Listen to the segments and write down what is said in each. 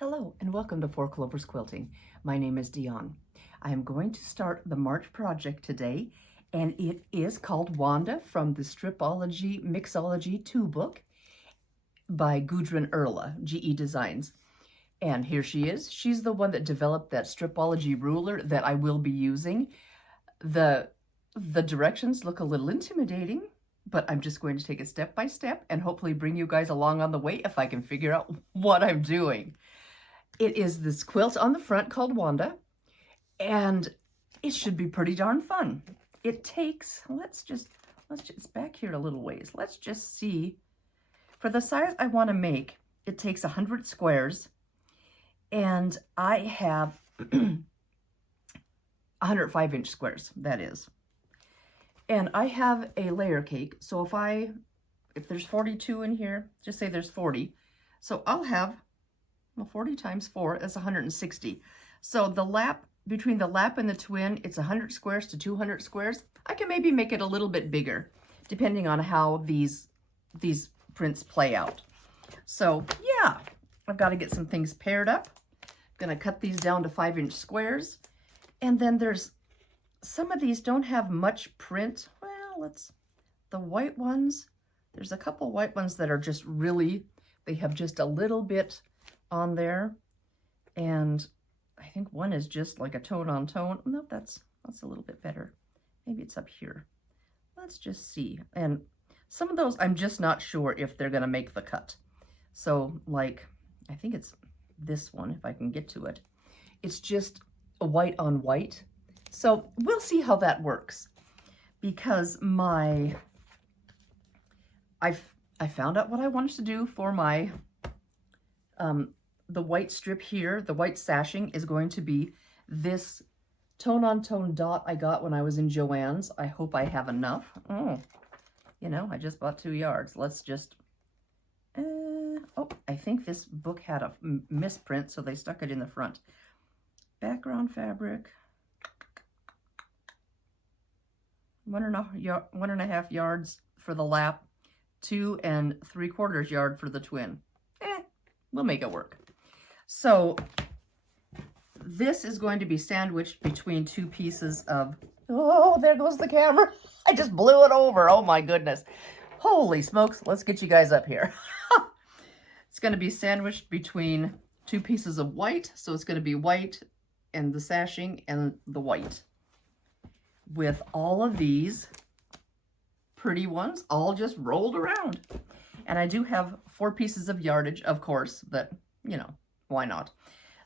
Hello and welcome to Four Clovers Quilting. My name is Diahn. I am going to start the March project today, and it is called Wanda from the Stripology Mixology 2 book by Gudrun Erla, GE Designs. And here she is. She's the one that developed that Stripology ruler that I will be using. The directions look a little intimidating, but I'm just going to take it step by step and hopefully bring you guys along on the way if I can figure out what I'm doing. It is this quilt on the front called Wanda, and it should be pretty darn fun. It takes, let's just back here a little ways. Let's just see. For the size I want to make, it takes 100 squares, and I have 105-inch squares, that is. And I have a layer cake, so if there's 42 in here, just say there's 40. So I'll have, well, 40 times 4 is 160. So the lap, between the lap and the twin, it's 100 squares to 200 squares. I can maybe make it a little bit bigger, depending on how these prints play out. So yeah, I've got to get some things paired up. I'm gonna cut these down to 5-inch squares. And then there's, some of these don't have much print. Well, the white ones, there's a couple white ones that are just really, they have just a little bit on there, and I think one is just like a tone on tone. No, that's a little bit better. Maybe it's up here. Let's just see. And some of those I'm just not sure if they're gonna make the cut. So like, I think it's this one, if I can get to it. It's just a white on white. So we'll see how that works, because I found out what I wanted to do for my the white strip here. The white sashing is going to be this tone on tone dot I got when I was in Joann's. I hope I have enough. Oh, you know, I just bought 2 yards. Let's just, oh, I think this book had a misprint, so they stuck it in the front. Background fabric, 1.5 yards for the lap, 2 3/4 yard for the twin. We'll make it work. So this is going to be sandwiched between 2 pieces of, oh, there goes the camera. I just blew it over. Oh my goodness. Holy smokes. Let's get you guys up here. It's going to be sandwiched between 2 pieces of white. So it's going to be white and the sashing and the white, with all of these pretty ones all just rolled around. And I do have 4 pieces of yardage, of course, that, you know, why not?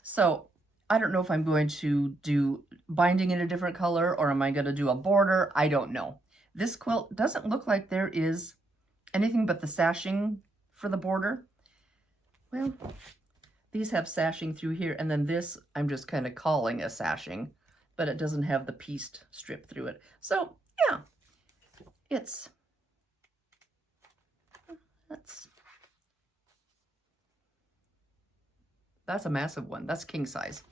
So I don't know if I'm going to do binding in a different color, or am I going to do a border? I don't know. This quilt doesn't look like there is anything but the sashing for the border. Well, these have sashing through here, and then this I'm just kind of calling a sashing, but it doesn't have the pieced strip through it. So yeah, that's a massive one. That's king size.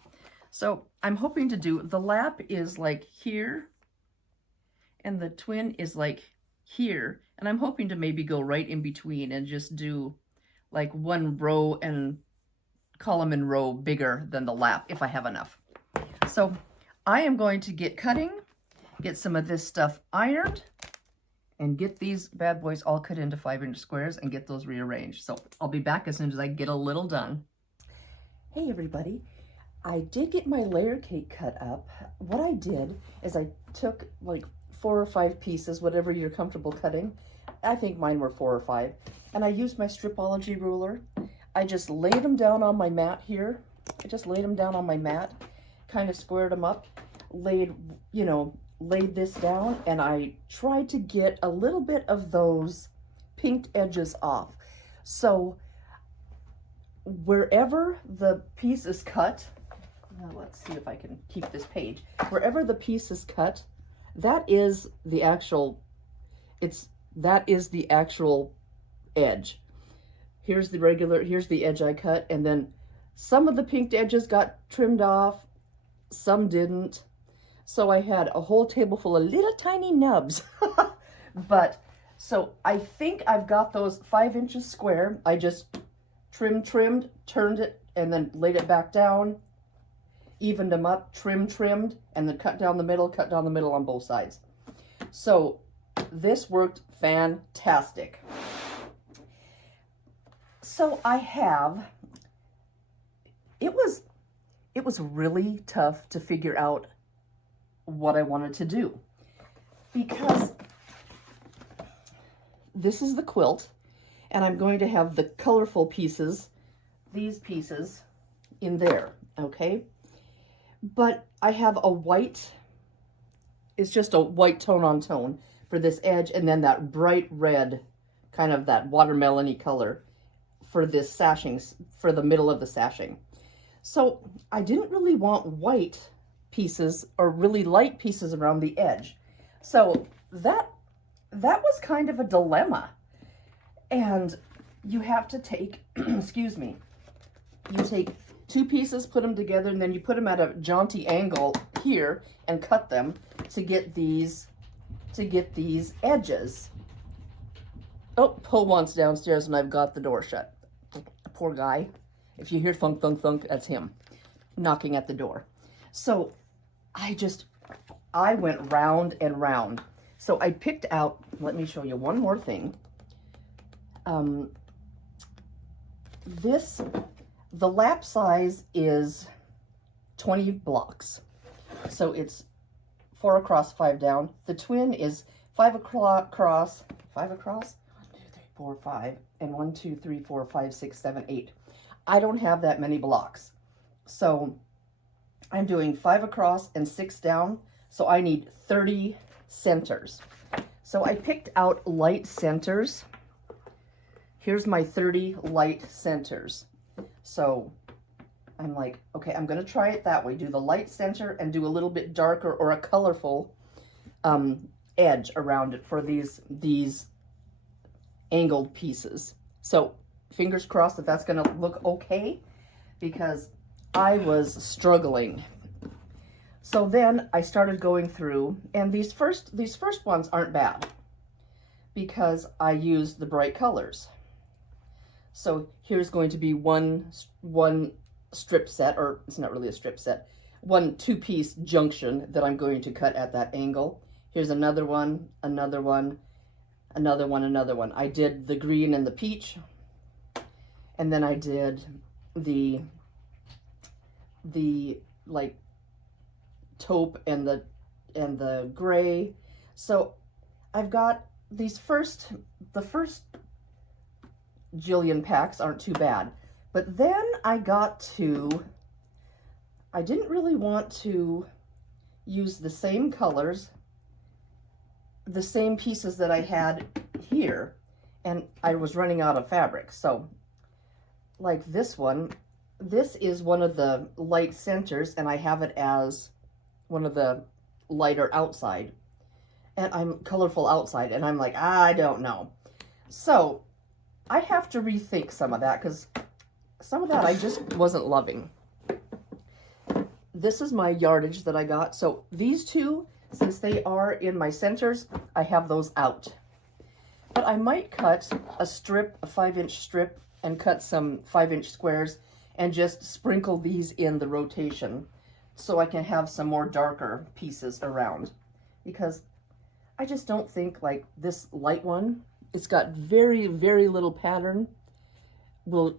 So I'm hoping to do, the lap is like here, and the twin is like here. And I'm hoping to maybe go right in between and just do like 1 row and column and row bigger than the lap if I have enough. So I am going to get cutting, get some of this stuff ironed, and get these bad boys all cut into 5-inch squares and get those rearranged. So I'll be back as soon as I get a little done. Hey everybody, I did get my layer cake cut up. What I did is I took like 4 or 5 pieces, whatever you're comfortable cutting. I think mine were 4 or 5. And I used my Stripology ruler. I just laid them down on my mat here. I just laid them down on my mat, kind of squared them up, laid this down, and I tried to get a little bit of those pinked edges off. So wherever the piece is cut, now let's see if I can keep this page. Wherever the piece is cut, that is the actual, edge. Here's the edge I cut, and then some of the pinked edges got trimmed off, some didn't. So I had a whole table full of little tiny nubs. But so I think I've got those 5 inches square. I just trimmed, turned it and then laid it back down, evened them up, trimmed, and then cut down the middle on both sides. So this worked fantastic. So I have, it was really tough to figure out what I wanted to do, because this is the quilt, and I'm going to have the colorful pieces, these pieces, in there, okay? But I have a white, it's just a white tone on tone for this edge, and then that bright red, kind of that watermelon-y color for this sashing, for the middle of the sashing. So I didn't really want white pieces or really light pieces around the edge. So that was kind of a dilemma. And you have to take, excuse me, you take two pieces, put them together, and then you put them at a jaunty angle here and cut them to get these edges. Oh, Poe wants downstairs and I've got the door shut. Poor guy. If you hear thunk, thunk, thunk, that's him knocking at the door. So I went round and round. So I picked out, let me show you one more thing. The lap size is 20 blocks. So it's 4 across, 5 down. The twin is 5 across, 5 across? 1, 2, 3, 4, 5, and 1, 2, 3, 4, 5, 6, 7, 8. I don't have that many blocks. So I'm doing 5 across and 6 down. So I need 30 centers. So I picked out light centers. Here's my 30 light centers. So I'm like, okay, I'm going to try it that way. Do the light center and do a little bit darker or a colorful edge around it for these angled pieces. So fingers crossed that that's going to look okay, because I was struggling. So then I started going through, and these first ones aren't bad because I used the bright colors. So here's going to be one strip set, or it's not really a strip set, one two-piece junction that I'm going to cut at that angle. Here's another one, another one, another one, another one. I did the green and the peach, and then I did the like taupe and the gray. So I've got the first jillion packs aren't too bad. But then I didn't really want to use the same colors, the same pieces that I had here, and I was running out of fabric. So like this one, this is one of the light centers, and I have it as one of the lighter outside, and I'm colorful outside, and I'm like, I don't know. So I have to rethink some of that, because some of that I just wasn't loving. This is my yardage that I got. So these two, since they are in my centers, I have those out. But I might cut a strip, a 5-inch strip, and cut some 5-inch squares and just sprinkle these in the rotation so I can have some more darker pieces around. Because I just don't think like this light one, it's got very, very little pattern, will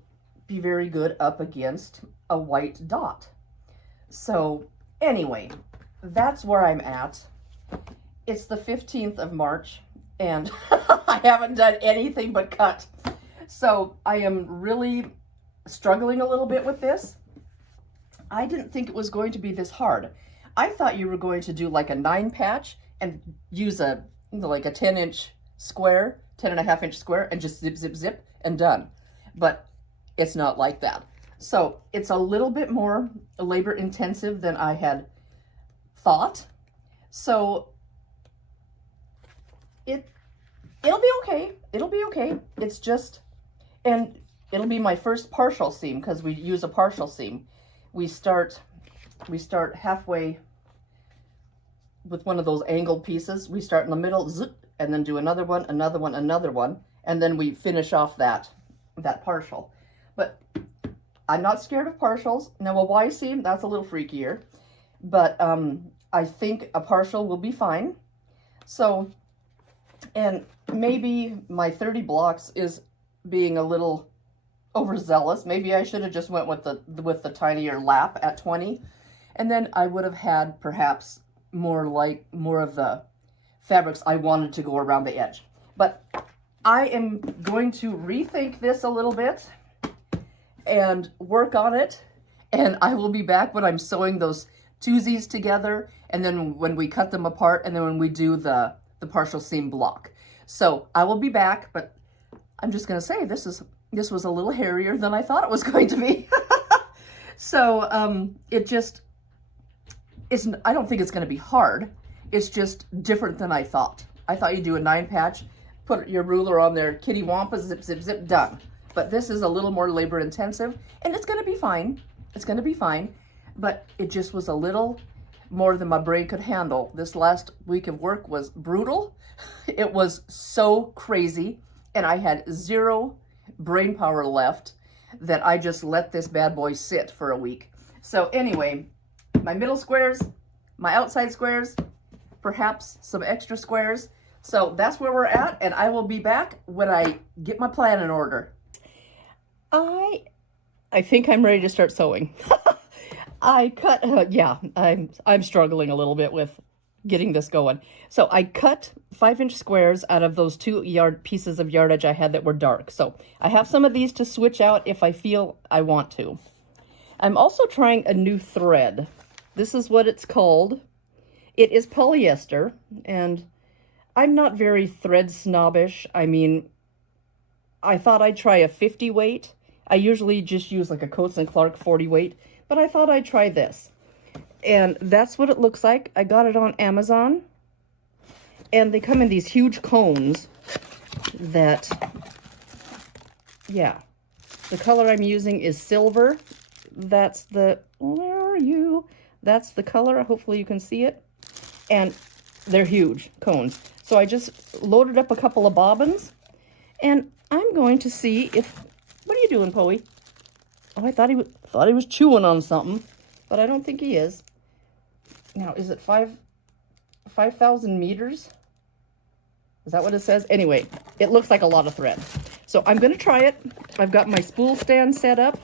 be very good up against a white dot. So anyway, that's where I'm at. It's the 15th of March, and I haven't done anything but cut. So I am really struggling a little bit with this. I didn't think it was going to be this hard. I thought you were going to do like a 9 patch and use a, like a 10-inch square, 10.5-inch square, and just zip, zip, zip, and done. But it's not like that. So it's a little bit more labor intensive than I had thought. So it'll be okay. It'll be okay. It's just, and it'll be my first partial seam, because we use a partial seam. We start halfway with one of those angled pieces. We start in the middle, zip, and then do another one, another one, another one, and then we finish off that partial. But I'm not scared of partials. Now a Y seam, that's a little freakier, but I think a partial will be fine. So, and maybe my 30 blocks is being a little overzealous. Maybe I should have just went with the tinier lap at 20, and then I would have had perhaps more of the fabrics I wanted to go around the edge. But I am going to rethink this a little bit and work on it, and I will be back when I'm sewing those twoozies together, and then when we cut them apart, and then when we do the partial seam block. So I will be back, but I'm just going to say this was a little hairier than I thought it was going to be. So it just isn't, I don't think it's going to be hard. It's just different than I thought. I thought you'd do a 9-patch, put your ruler on there, kitty wampa, zip, zip, zip, done. But this is a little more labor intensive, and it's going to be fine. It's going to be fine, but it just was a little more than my brain could handle. This last week of work was brutal. It was so crazy, and I had zero brain power left that I just let this bad boy sit for a week. So anyway, my middle squares, my outside squares, perhaps some extra squares. So that's where we're at, and I will be back when I get my plan in order. I think I'm ready to start sewing. I cut, I'm struggling a little bit with getting this going. So I cut 5-inch squares out of those 2 pieces of yardage I had that were dark. So I have some of these to switch out if I feel I want to. I'm also trying a new thread. This is what it's called. It is polyester, and I'm not very thread snobbish. I mean, I thought I'd try a 50 weight. I usually just use like a Coats & Clark 40 weight, but I thought I'd try this. And that's what it looks like. I got it on Amazon, and they come in these huge cones that, yeah, the color I'm using is silver. That's the, where are you? That's the color. Hopefully you can see it. And they're huge cones. So I just loaded up a couple of bobbins, and I'm going to see if, what are you doing, Poey? Oh, I thought he was chewing on something, but I don't think he is. Now, is it 5,000 meters? Is that what it says? Anyway, it looks like a lot of thread. So I'm going to try it. I've got my spool stand set up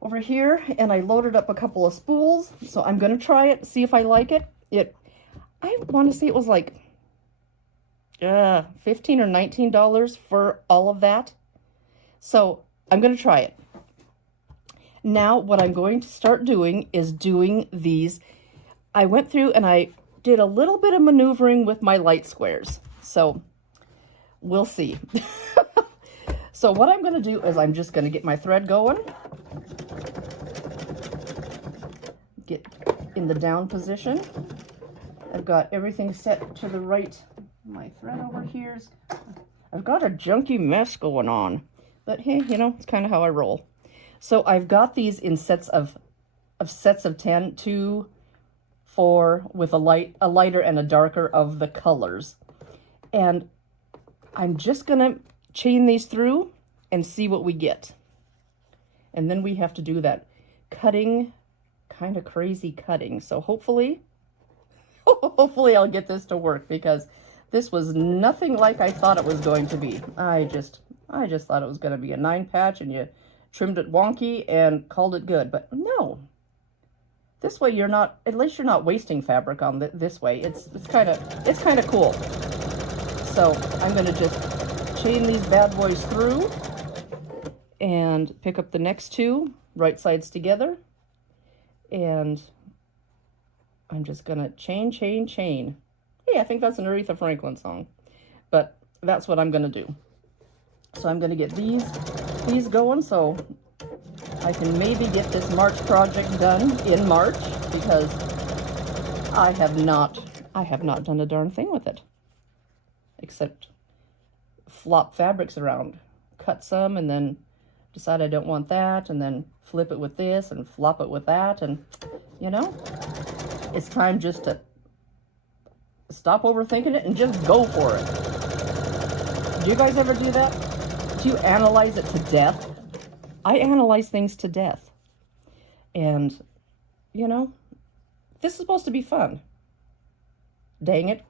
over here, and I loaded up a couple of spools. So I'm going to try it, see if I like it. I want to say it was like $15 or $19 for all of that. So I'm going to try it. Now what I'm going to start doing is doing these. I went through and I did a little bit of maneuvering with my light squares. So we'll see. So what I'm going to do is I'm just going to get my thread going. Get in the down position. I've got everything set to the right. My thread over here is, I've got a junky mess going on, but hey, you know, it's kind of how I roll. So I've got these in sets of 10, 2, 4, with a lighter and a darker of the colors. And I'm just gonna chain these through and see what we get. And then we have to do that cutting, kind of crazy cutting. So hopefully I'll get this to work, because this was nothing like I thought it was going to be. I just thought it was going to be a 9-patch and you trimmed it wonky and called it good. But no, this way you're not, at least you're not wasting fabric on this way. It's kind of cool. So I'm going to just chain these bad boys through and pick up the next 2 right sides together, and I'm just gonna chain. Hey, I think that's an Aretha Franklin song, but that's what I'm gonna do. So I'm gonna get these going so I can maybe get this March project done in March, because I have not done a darn thing with it except flop fabrics around, cut some and then decide I don't want that, and then flip it with this and flop it with that, and you know, it's time just to stop overthinking it and just go for it. Do you guys ever do that? Do you analyze it to death I analyze things to death. And, you know, this is supposed to be fun. Dang it.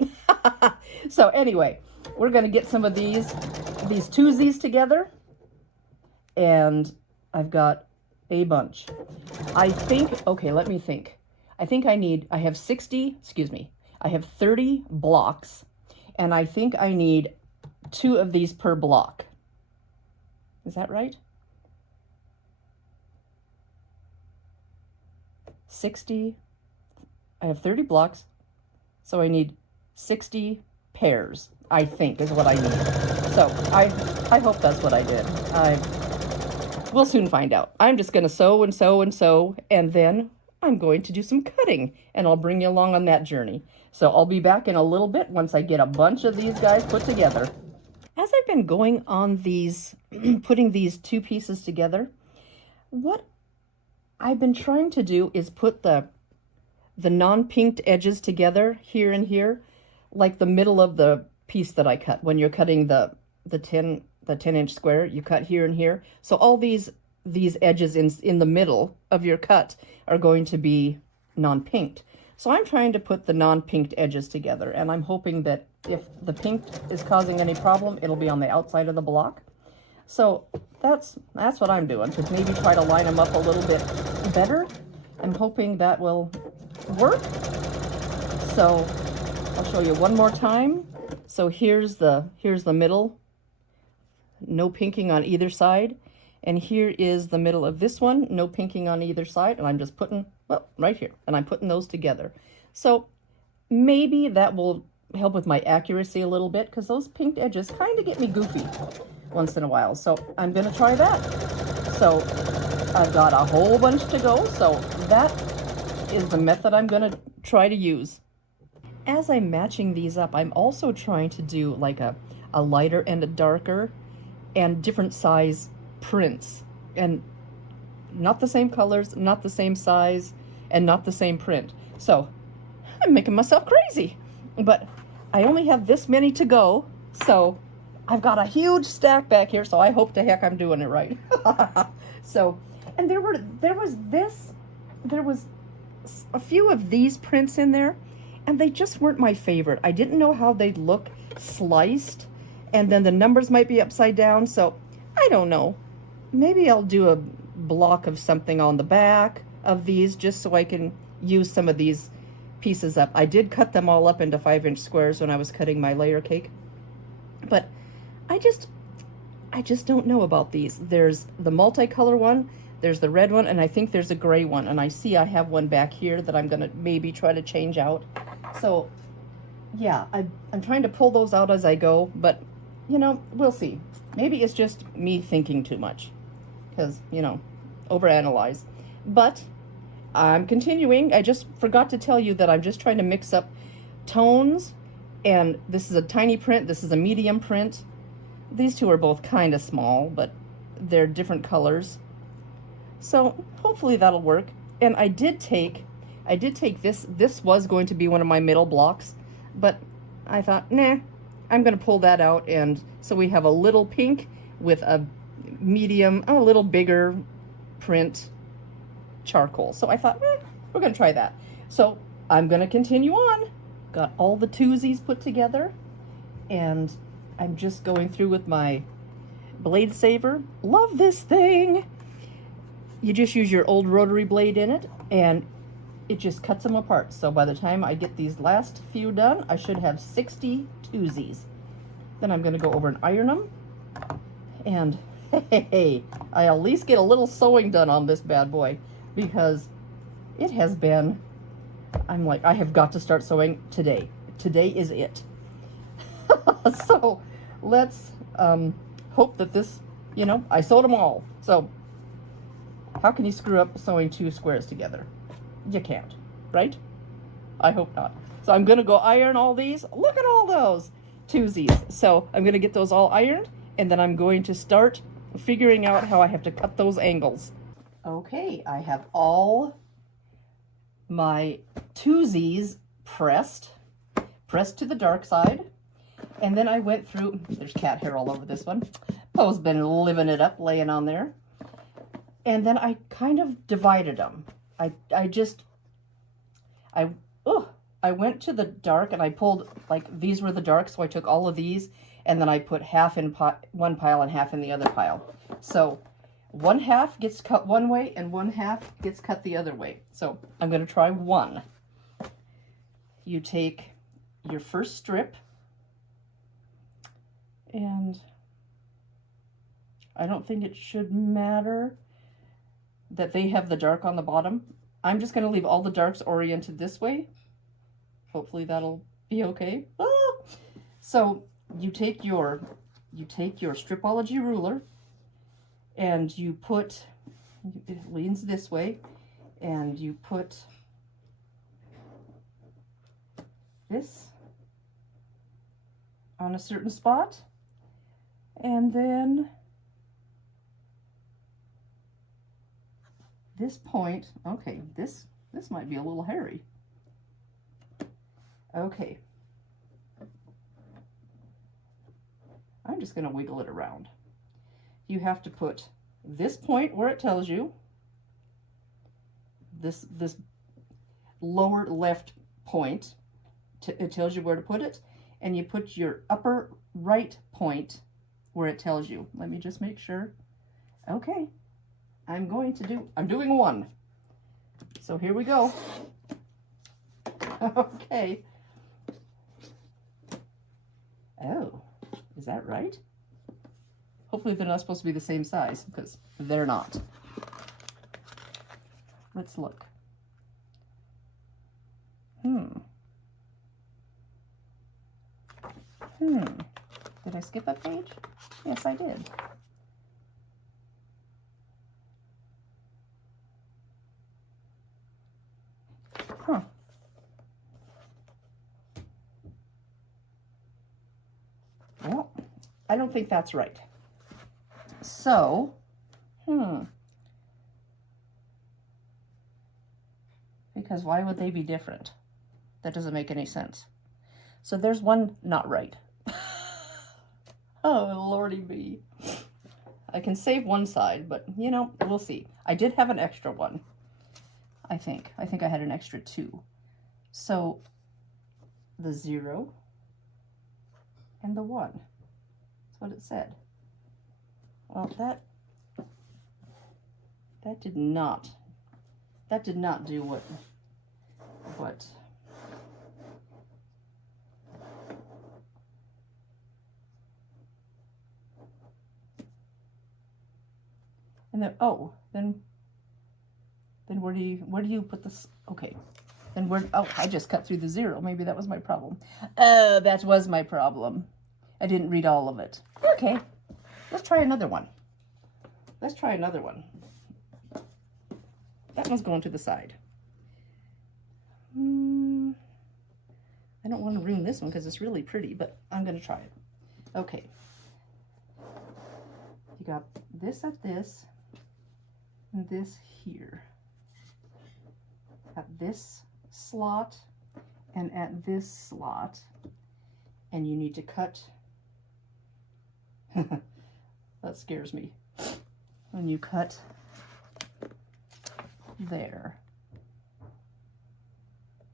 So anyway, we're going to get some of these twoozies together. And I've got a bunch. I think, okay, let me think. I think I have 30 blocks. And I think I need 2 of these per block. Is that right? 60. I have 30 blocks. So I need 60 pairs, I think, is what I need. So I hope that's what I did. We'll soon find out. I'm just going to sew and sew and sew, and then I'm going to do some cutting, and I'll bring you along on that journey. So I'll be back in a little bit once I get a bunch of these guys put together. As I've been going on these, putting these 2 pieces together, what I've been trying to do is put the non-pinked edges together here and here, like the middle of the piece that I cut. When you're cutting the 10-inch square, you cut here and here. So all these edges in the middle of your cut are going to be non-pinked. So I'm trying to put the non-pinked edges together, and I'm hoping that if the pink is causing any problem, it'll be on the outside of the block. So that's what I'm doing, to maybe try to line them up a little bit better. I'm hoping that will work. So I'll show you one more time. So here's the middle, no pinking on either side, and here is the middle of this one, no pinking on either side, and I'm just putting, well, right here, and I'm putting those together. So maybe that will help with my accuracy a little bit, because those pinked edges kind of get me goofy once in a while. So I'm going to try that. So I've got a whole bunch to go, so that is the method I'm going to try to use. As I'm matching these up, I'm also trying to do like a lighter and a darker and different size prints, and not the same colors, not the same size, and not the same print. So I'm making myself crazy, but I only have this many to go, so I've got a huge stack back here, so I hope to heck I'm doing it right. So, and there was a few of these prints in there, and they just weren't my favorite. I didn't know how they'd look sliced, and then the numbers might be upside down, so I don't know. Maybe I'll do a block of something on the back of these just so I can use some of these pieces up. I did cut them all up into 5-inch squares when I was cutting my layer cake, but I just don't know about these. There's the multicolor one, there's the red one, and I think there's a gray one, and I see I have one back here that I'm gonna maybe try to change out. So yeah, I'm trying to pull those out as I go, but you know, we'll see. Maybe it's just me thinking too much, because, you know, overanalyze. But I'm continuing. I just forgot to tell you that I'm just trying to mix up tones, and this is a tiny print, this is a medium print. These two are both kind of small, but they're different colors. So hopefully that'll work. And I did take this was going to be one of my middle blocks, but I thought, nah, I'm going to pull that out, and so we have a little pink with a medium, a little bigger print charcoal. So I thought, we're going to try that. So I'm going to continue on. Got all the twoozies put together, and I'm just going through with my blade saver. Love this thing. You just use your old rotary blade in it, and it just cuts them apart. So by the time I get these last few done, I should have 60 twoozies. Then I'm going to go over and iron them, and hey, I at least get a little sewing done on this bad boy, because it has been, I'm like, I have got to start sewing today. Today is it. So let's hope that this, you know, I sewed them all. So how can you screw up sewing 2 squares together? You can't, right? I hope not. So I'm going to go iron all these. Look at all those twoozies. So I'm going to get those all ironed, and then I'm going to start figuring out how I have to cut those angles. Okay, I have all my twoozies pressed to the dark side. And then I went through, there's cat hair all over this one. Poe's been living it up, laying on there. And then I kind of divided them. I went to the dark and I pulled, like, these were the dark, so I took all of these and then I put half in one pile and half in the other pile. So one half gets cut one way and one half gets cut the other way. So I'm going to try one. You take your first strip, and I don't think it should matter that they have the dark on the bottom. I'm just going to leave all the darks oriented this way. Hopefully that'll be okay. Ah! So you take your Stripology ruler and you put, it leans this way, and you put this on a certain spot, and then this point, okay, this might be a little hairy. Okay. I'm just going to wiggle it around. You have to put this point where it tells you, this lower left point, it tells you where to put it, and you put your upper right point where it tells you. Let me just make sure. Okay. I'm doing one. So here we go. Okay. Oh, is that right? Hopefully they're not supposed to be the same size, because they're not. Let's look. Did I skip a page? Yes, I did. Huh. Well, I don't think that's right. So, because why would they be different? That doesn't make any sense. So there's one not right. Oh, lordy me. I can save one side, but, you know, we'll see. I did have an extra one, I think. I think I had an extra 2. So, the 0 and the 1. That's what it said. Well, that did not do what and then, oh, then where do you put this? Okay, then I just cut through the 0. Maybe that was my problem. That was my problem. I didn't read all of it. Okay, let's try another one. Let's try another one. That one's going to the side. I don't want to ruin this one because it's really pretty, but I'm going to try it. Okay. You got this at this, and this here. At this slot, and at this slot. And you need to cut. That scares me. When you cut there.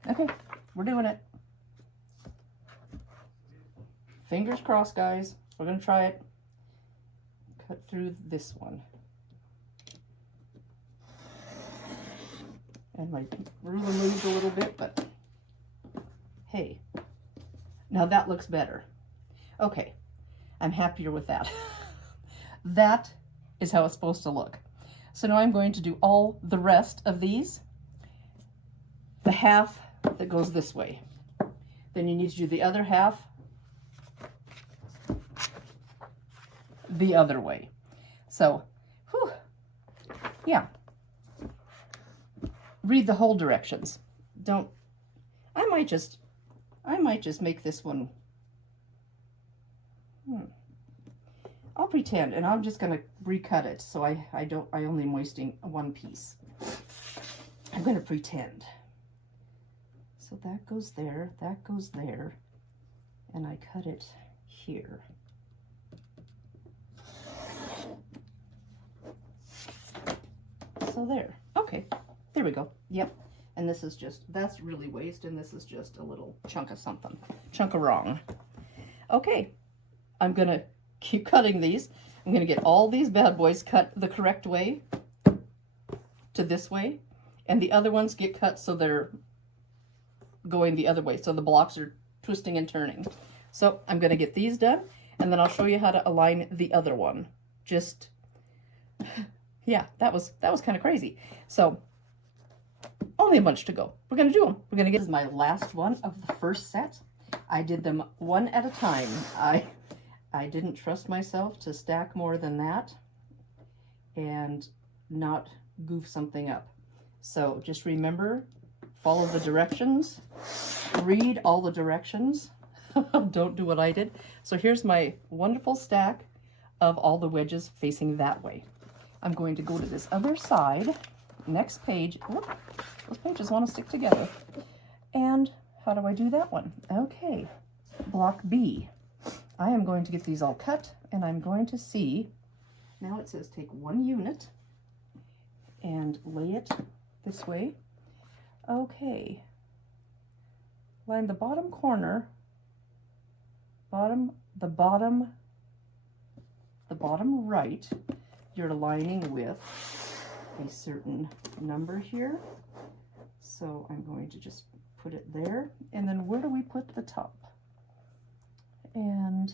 Okay, we're doing it. Fingers crossed, guys. We're gonna try it. Cut through this one. And my ruler moved a little bit, but hey, now that looks better. Okay, I'm happier with that. That is how it's supposed to look. So now I'm going to do all the rest of these. The half that goes this way. Then you need to do the other half the other way. So, whew, yeah. Read the whole directions. Don't, I might just make this one. I'll pretend, and I'm just gonna recut it, so I only am wasting one piece. I'm gonna pretend. So that goes there, and I cut it here. So there. Okay, there we go. Yep. And this is just, that's really waste, and this is just a little chunk of something. Chunk of wrong. Okay, I'm gonna keep cutting these. I'm gonna get all these bad boys cut the correct way to this way, and the other ones get cut so they're going the other way, so the blocks are twisting and turning. So I'm gonna get these done, and then I'll show you how to align the other one. Just, yeah, that was kind of crazy. So only a bunch to go. We're gonna do them. We're gonna get, this is my last one of the first set. I did them one at a time. I didn't trust myself to stack more than that and not goof something up. So just remember, follow the directions, read all the directions. Don't do what I did. So here's my wonderful stack of all the wedges facing that way. I'm going to go to this other side, next page. Whoop, those pages want to stick together. And how do I do that one? Okay, block B. I am going to get these all cut, and I'm going to see, now it says take 1 unit and lay it this way. Okay, line the bottom corner, the bottom right, you're aligning with a certain number here. So I'm going to just put it there, and then where do we put the top? And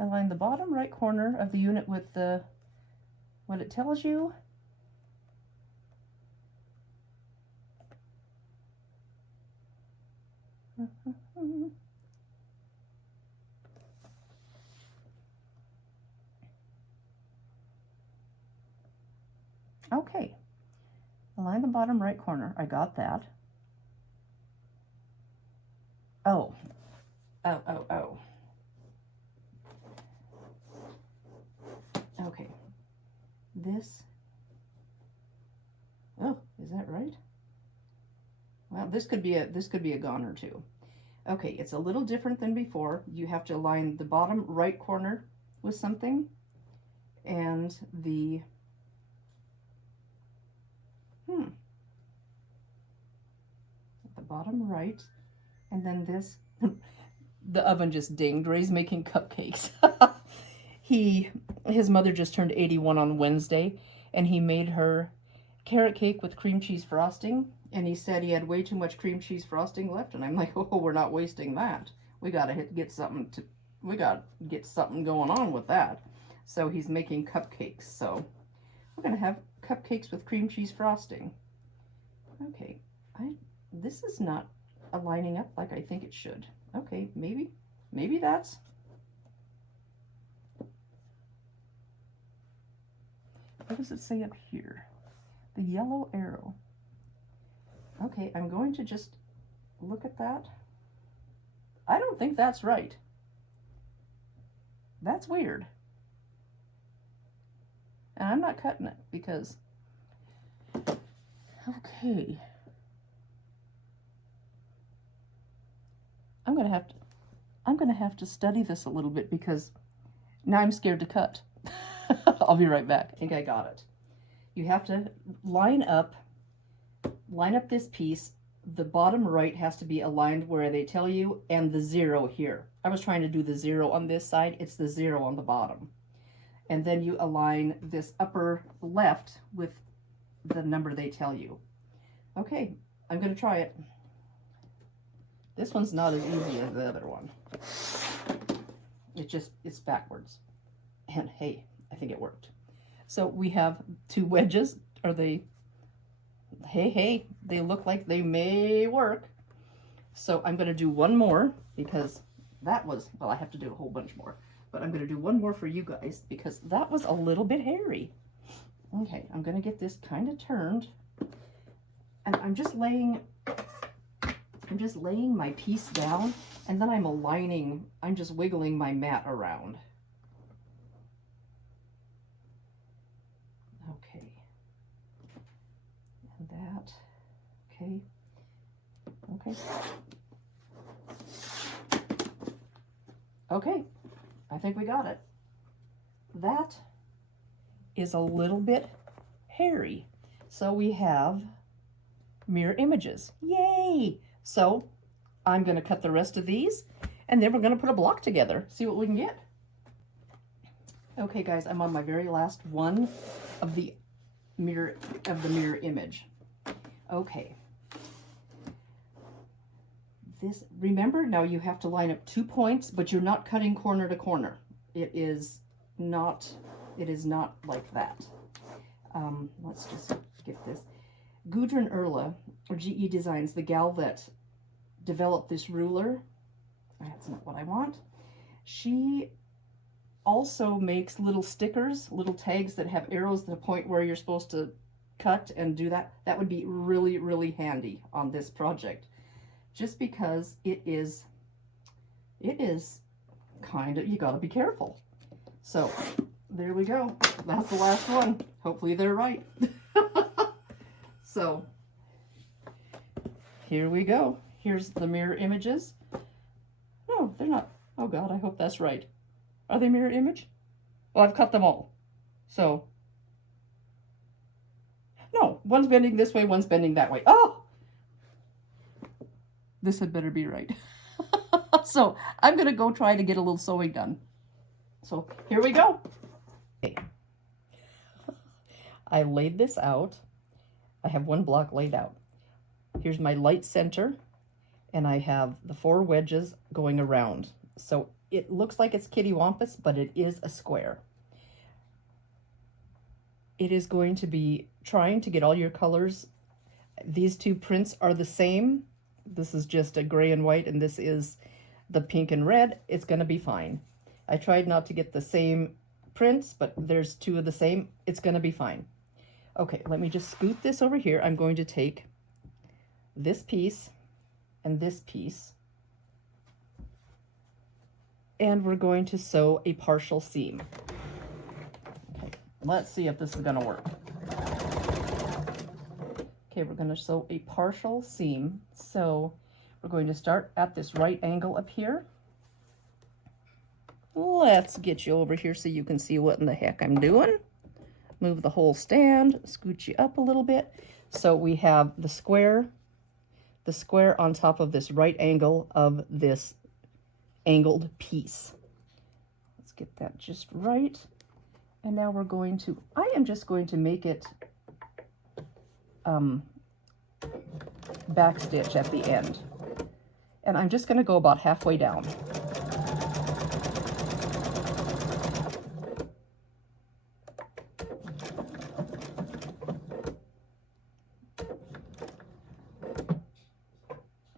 align the bottom right corner of the unit with the, what it tells you. Okay, align the bottom right corner. I got that. Oh. Okay. This. Oh, is that right? Well, this could be a goner too. Okay, it's a little different than before. You have to align the bottom right corner with something, and the the bottom right, and then this. The oven just dinged. Ray's making cupcakes. His mother just turned 81 on Wednesday, and he made her carrot cake with cream cheese frosting, and he said he had way too much cream cheese frosting left, and I'm like, oh, we're not wasting that. We gotta get something going on with that. So he's making cupcakes. So we're gonna have cupcakes with cream cheese frosting. Okay, this is not aligning up like I think it should. Okay, maybe that's. What does it say up here? The yellow arrow. Okay, I'm going to just look at that. I don't think that's right. That's weird. And I'm not cutting it because, okay. I'm gonna have to study this a little bit because now I'm scared to cut. I'll be right back. I think I got it. You have to line up this piece. The bottom right has to be aligned where they tell you, and the 0 here. I was trying to do the 0 on this side. It's the 0 on the bottom. And then you align this upper left with the number they tell you. Okay, I'm gonna try it. This one's not as easy as the other one. It's backwards. And hey, I think it worked. So we have 2 wedges. Are they, hey, they look like they may work. So I'm gonna do one more because that was, well, I have to do a whole bunch more, but I'm gonna do one more for you guys because that was a little bit hairy. Okay, I'm gonna get this kind of turned, and I'm just laying my piece down, and then I'm just wiggling my mat around. Okay. And that, okay. Okay, I think we got it. That is a little bit hairy. So we have mirror images. Yay! So I'm going to cut the rest of these, and then we're going to put a block together, see what we can get. Okay guys, I'm on my very last one of the mirror image. Okay. This, remember, now you have to line up 2 points, but you're not cutting corner to corner. It is not like that. Let's just get this. Gudrun Erla, or GE Designs, the gal that developed this ruler, that's not what I want. She also makes little stickers, little tags that have arrows that point where you're supposed to cut and do that. That would be really, really handy on this project. Just because it is kind of, you gotta be careful. So there we go. That's the last one. Hopefully they're right. So here we go. Here's the mirror images. No, they're not. Oh God, I hope that's right. Are they mirror image? Well, I've cut them all. So, no, one's bending this way, one's bending that way. Oh! This had better be right. So I'm going to go try to get a little sewing done. So here we go. Okay. I laid this out. I have one block laid out. Here's my light center, and I have the 4 wedges going around. So it looks like it's kittywampus, but it is a square. It is going to be trying to get all your colors. These 2 prints are the same. This is just a gray and white, and this is the pink and red. It's going to be fine. I tried not to get the same prints, but there's 2 of the same. It's going to be fine. Okay, let me just scoot this over here. I'm going to take this piece and this piece, and we're going to sew a partial seam. Okay, let's see if this is going to work. Okay, we're going to sew a partial seam. So we're going to start at this right angle up here. Let's get you over here so you can see what in the heck I'm doing. Move the whole stand, scoot you up a little bit. So we have the square on top of this right angle of this angled piece. Let's get that just right. And now we're going to, I am just going to make it back stitch at the end. And I'm just going to go about halfway down.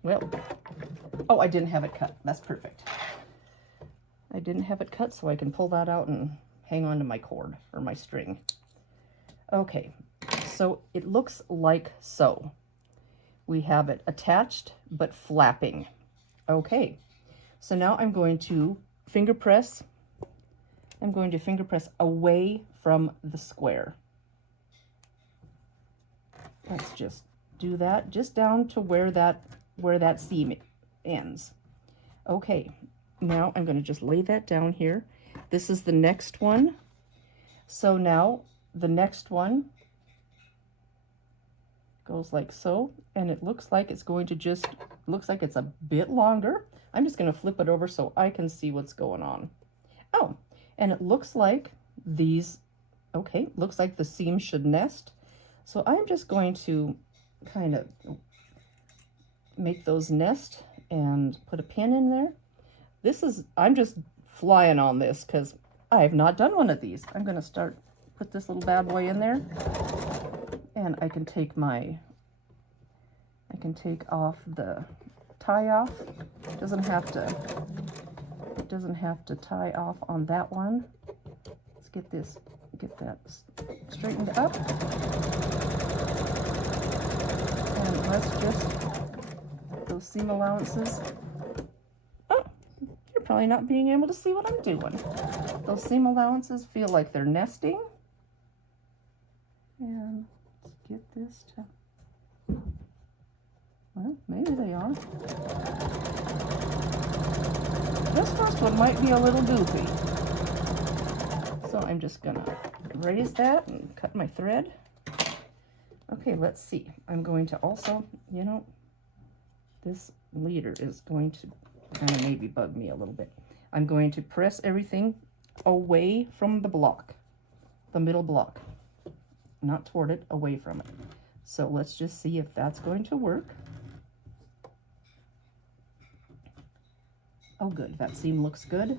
Well, oh, I didn't have it cut. That's perfect. I didn't have it cut, so I can pull that out and hang on to my cord or my string. Okay, so it looks like so. We have it attached but flapping. Okay, so now I'm going to finger press. I'm going to finger press away from the square. Let's just do that, just down to where that seam ends. Okay, now I'm going to just lay that down here. This is the next one. So now the next one goes like so, and it looks like it's going to just, looks like it's a bit longer. I'm just going to flip it over so I can see what's going on. Oh, and it looks like these, okay, looks like the seam should nest. So I'm just going to kind of make those nest and put a pin in there. This is, I'm just flying on this because I have not done one of these. I'm going to put this little bad boy in there, and I can take off the tie off. It doesn't have to tie off on that one. Let's get that straightened up. And let's just, those seam allowances. Oh, you're probably not being able to see what I'm doing. Those seam allowances feel like they're nesting. And let's get this to, well, maybe they are. This first one might be a little goofy. So I'm just gonna raise that and cut my thread. Okay, let's see. I'm going to also, you know, this leader is going to kind of maybe bug me a little bit. I'm going to press everything away from the block, the middle block, not toward it, away from it. So let's just see if that's going to work. Oh, good. That seam looks good.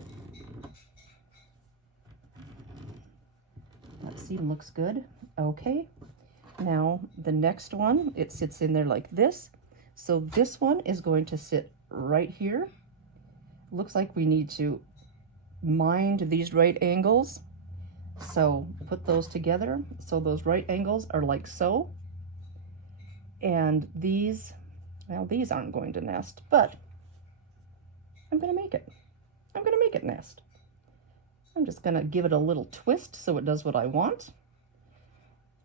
That seam looks good. Okay. Now the next one, it sits in there like this. So this one is going to sit right here. Looks like we need to mind these right angles. So put those together. So those right angles are like so. And these, well, these aren't going to nest, but I'm going to make it. I'm going to make it nest. I'm just going to give it a little twist so it does what I want.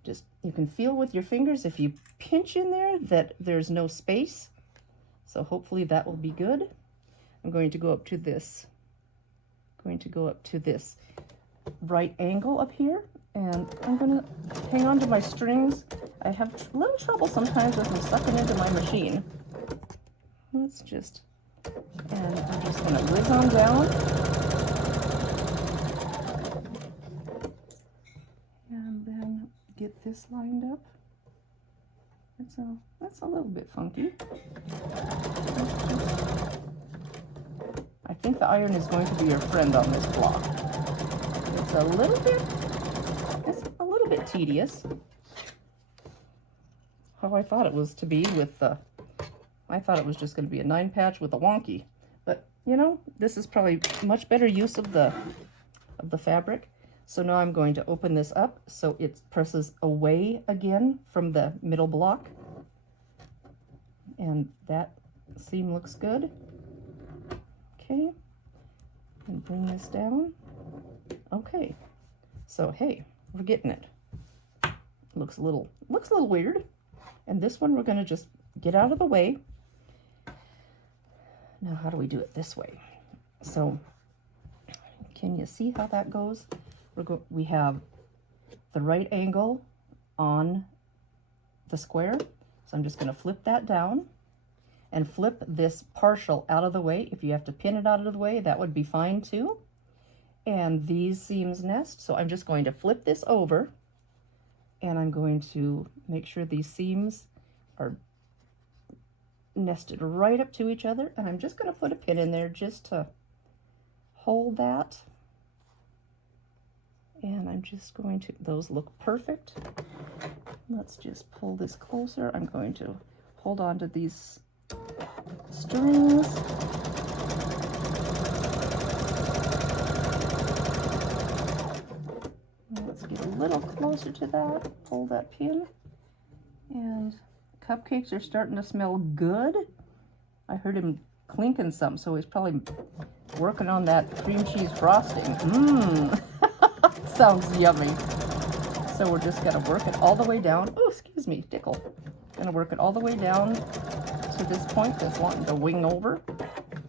Just, you can feel with your fingers if you pinch in there that there's no space. So hopefully that will be good. I'm going to go up to this. Right angle up here, and I'm going to hang on to my strings. I have a little trouble sometimes with them sucking into my machine. Let's just, and I'm just going to whiz on down. And then get this lined up. That's a little bit funky. I think the iron is going to be your friend on this block. It's a little bit tedious. How I thought it was to be with the, I thought it was just going to be a 9 patch with a wonky. But you know, this is probably much better use of the fabric. So now I'm going to open this up so it presses away again from the middle block. And that seam looks good. Okay, and bring this down. Okay, so hey, we're getting it. Looks a little weird. And this one we're going to just get out of the way. Now how do we do it this way? So can you see how that goes? We have the right angle on the square. So I'm just going to flip that down and flip this partial out of the way. If you have to pin it out of the way, that would be fine too. And these seams nest. So I'm just going to flip this over and I'm going to make sure these seams are nested right up to each other. And I'm just going to put a pin in there just to hold that. And I'm just going to, those look perfect. Let's just pull this closer. I'm going to hold on to these strings. Let's get a little closer to that. Pull that pin. And cupcakes are starting to smell good. I heard him clinking some, so he's probably working on that cream cheese frosting. Mmm. Sounds yummy. So we're just gonna work it all the way down. Oh, excuse me, tickle. Gonna work it all the way down to this point that's wanting to wing over.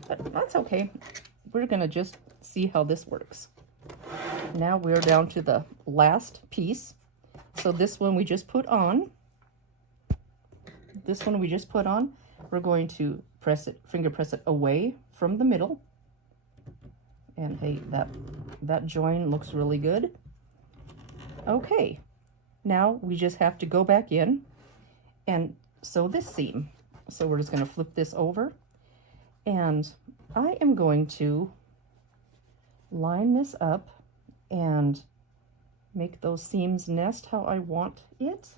But that's okay. We're gonna just see how this works. Now we're down to the last piece. So this one we just put on. We're going to press it, finger press it away from the middle. And hey, that join looks really good. Okay, now we just have to go back in and sew this seam. So we're just going to flip this over, and I am going to line this up and make those seams nest how I want it.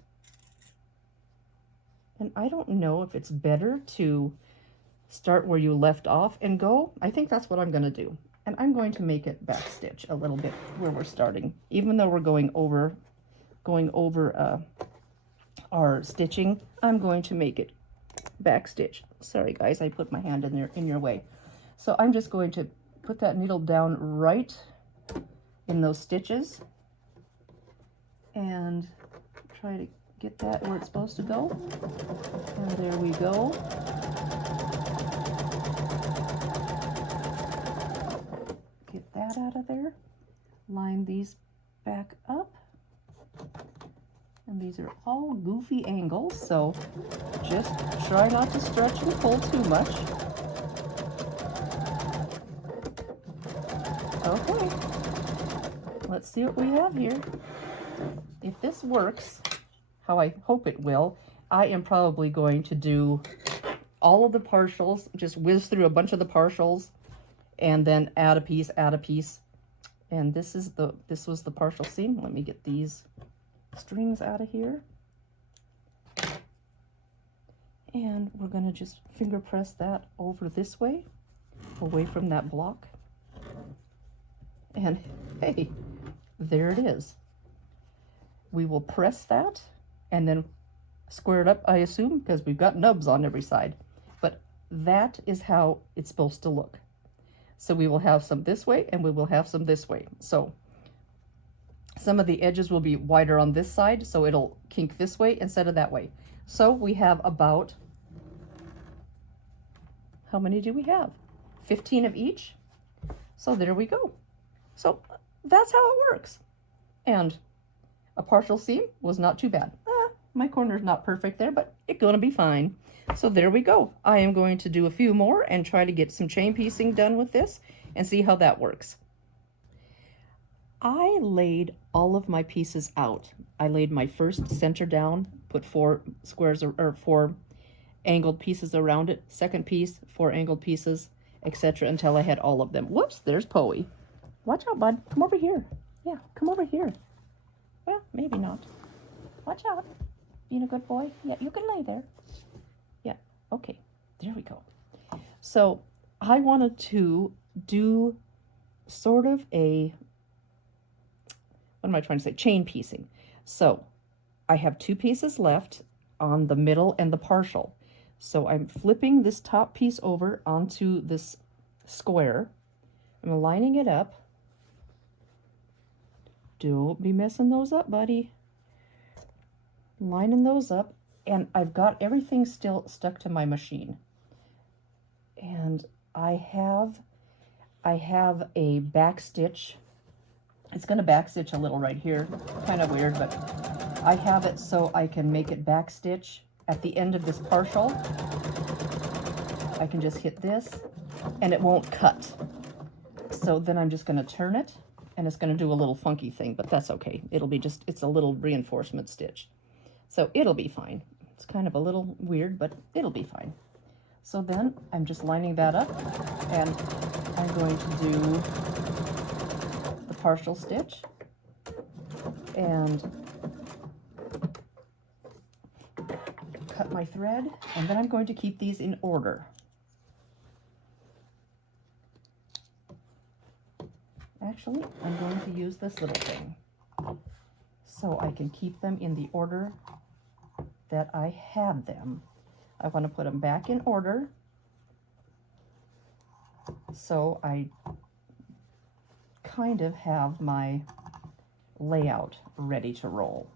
And I don't know if it's better to start where you left off and go. I think that's what I'm going to do. And I'm going to make it backstitch a little bit where we're starting. Even though we're going over our stitching, I'm going to make it backstitch. Sorry guys, I put my hand in there in your way. So I'm just going to put that needle down right in those stitches and try to get that where it's supposed to go. And there we go. Get that out of there. Line these back up. And these are all goofy angles, so just try not to stretch and pull too much. Okay, let's see what we have here. If this works, how I hope it will, I am probably going to do all of the partials, just whiz through a bunch of the partials, and then add a piece, And this was the partial seam. Let me get these strings out of here. And we're gonna just finger press that over this way, away from that block. And hey, there it is. We will press that and then square it up, I assume, because we've got nubs on every side. But that is how it's supposed to look. So we will have some this way and we will have some this way. So some of the edges will be wider on this side, so it'll kink this way instead of that way. So we have about, how many do we have? 15 of each. So there we go. So that's how it works. And a partial seam was not too bad. My corner's not perfect there, but it's gonna be fine. So there we go. I am going to do a few more and try to get some chain piecing done with this and see how that works. I laid all of my pieces out. I laid my first center down, put 4 squares or 4 angled pieces around it, second piece, 4 angled pieces, etc. until I had all of them. Whoops, there's Poey. Watch out, bud. Come over here. Yeah, come over here. Well, maybe not. Watch out. Being a good boy. Yeah, you can lay there. Yeah, okay. There we go. So I wanted to do sort of a, what am I trying to say? Chain piecing. So I have 2 pieces left on the middle and the partial. So I'm flipping this top piece over onto this square. I'm lining it up. Don't be messing those up, buddy. Lining those up, and I've got everything still stuck to my machine. And I have a back stitch. It's going to back stitch a little right here. Kind of weird, but I have it so I can make it back stitch at the end of this partial. I can just hit this and it won't cut. So then I'm just going to turn it and it's going to do a little funky thing, but that's okay. It'll be just, it's a little reinforcement stitch. So it'll be fine. It's kind of a little weird, but it'll be fine. So then I'm just lining that up and I'm going to do the partial stitch and cut my thread, and then I'm going to keep these in order. Actually, I'm going to use this little thing so I can keep them in the order that I had them. I want to put them back in order so I kind of have my layout ready to roll.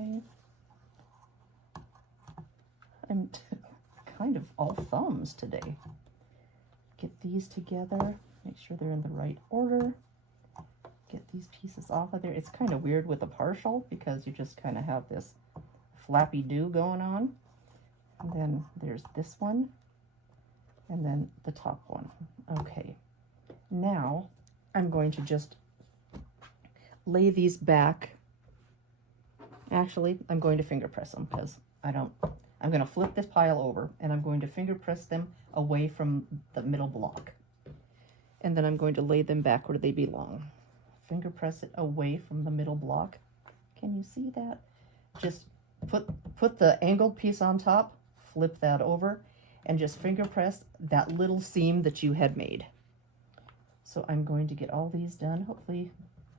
Okay. I'm kind of all thumbs today. Get these together, make sure they're in the right order. Get these pieces off of there. It's kind of weird with a partial because you just kind of have this flappy do going on. And then there's this one, and then the top one. Okay, now I'm going to just lay these back. Actually, I'm going to finger press them because I'm going to flip this pile over and I'm going to finger press them away from the middle block. And then I'm going to lay them back where they belong. Finger press it away from the middle block. Can you see that? Just put the angled piece on top, flip that over, and just finger press that little seam that you had made. So I'm going to get all these done. Hopefully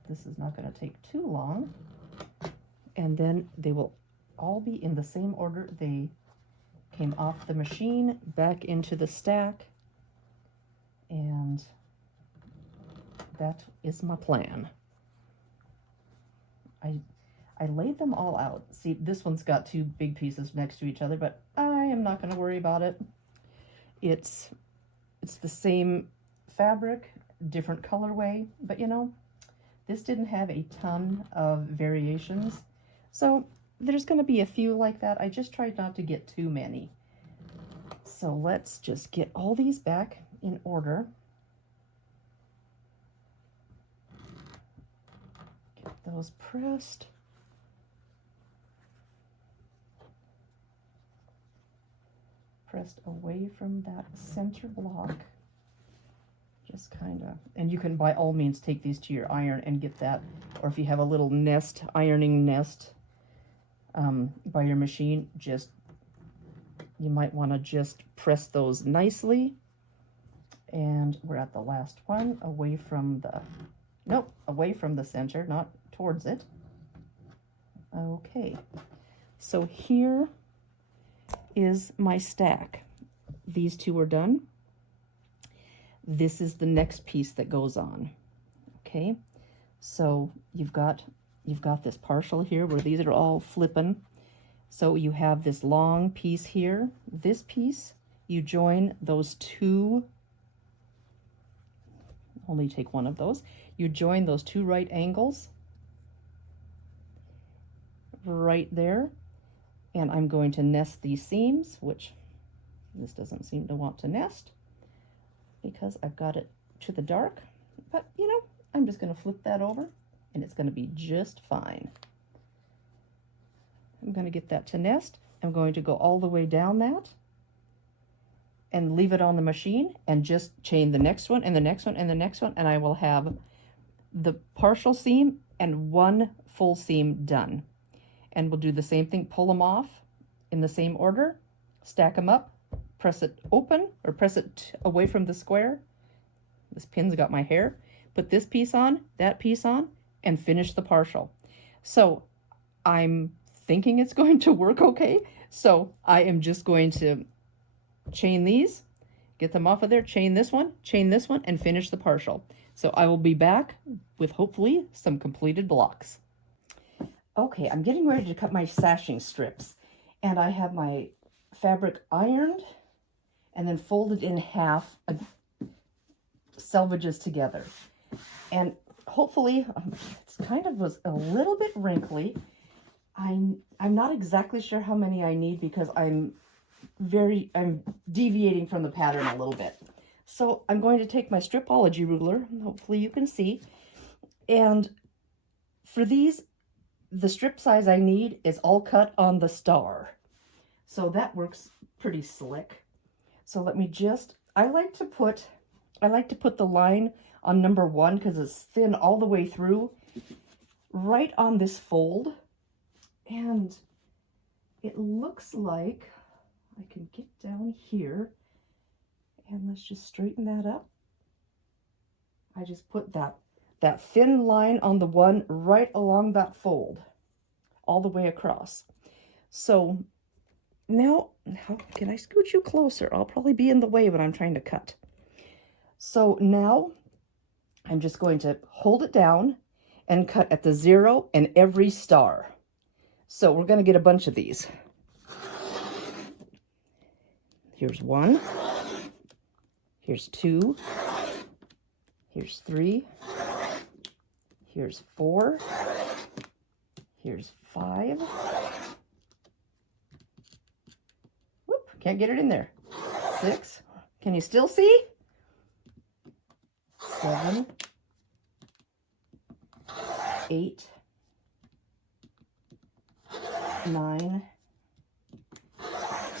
this is not going to take too long. And then they will all be in the same order they came off the machine, back into the stack, and that is my plan. I laid them all out. See, this one's got 2 big pieces next to each other, but I am not going to worry about it. It's the same fabric, different colorway, but you know, this didn't have a ton of variations. So there's going to be a few like that. I just tried not to get too many. So let's just get all these back in order. Get those pressed. Pressed away from that center block. Just kind of, and you can by all means take these to your iron and get that, or if you have a little nest, ironing nest by your machine, just, you might want to just press those nicely. And we're at the last one, away from the, nope, away from the center, not towards it. Okay, so here is my stack. These two are done. This is the next piece that goes on. Okay, so you've got this partial here where these are all flipping. So you have this long piece here. This piece, you join those two, only take one of those. You join those two right angles right there. And I'm going to nest these seams, which this doesn't seem to want to nest because I've got it to the dark. But, you know, I'm just going to flip that over and it's going to be just fine. I'm going to get that to nest. I'm going to go all the way down that and leave it on the machine and just chain the next one and the next one and the next one, and I will have the partial seam and one full seam done. And we'll do the same thing, pull them off in the same order, stack them up, press it open or press it away from the square. This pin's got my hair. Put this piece on, that piece on, and finish the partial. So I'm thinking it's going to work okay. So I am just going to chain these, get them off of there, chain this one, and finish the partial. So I will be back with hopefully some completed blocks. Okay, I'm getting ready to cut my sashing strips, and I have my fabric ironed and then folded in half, selvages together. And hopefully, it's kind of was a little bit wrinkly. I'm not exactly sure how many I need because I'm deviating from the pattern a little bit. So I'm going to take my Stripology ruler, hopefully you can see, and for these, the strip size I need is all cut on the star. So that works pretty slick. So let me just, I like to put the line on number 1 because it's thin all the way through, right on this fold. And it looks like I can get down here, and let's just straighten that up. I just put that thin line on the one right along that fold, all the way across. So now, how can I scoot you closer? I'll probably be in the way when I'm trying to cut. So now I'm just going to hold it down and cut at the 0 and every star. So we're going to get a bunch of these. Here's 1. Here's 2. Here's 3. Here's 4. Here's 5. Whoop, can't get it in there. 6. Can you still see? 7. 8. 9.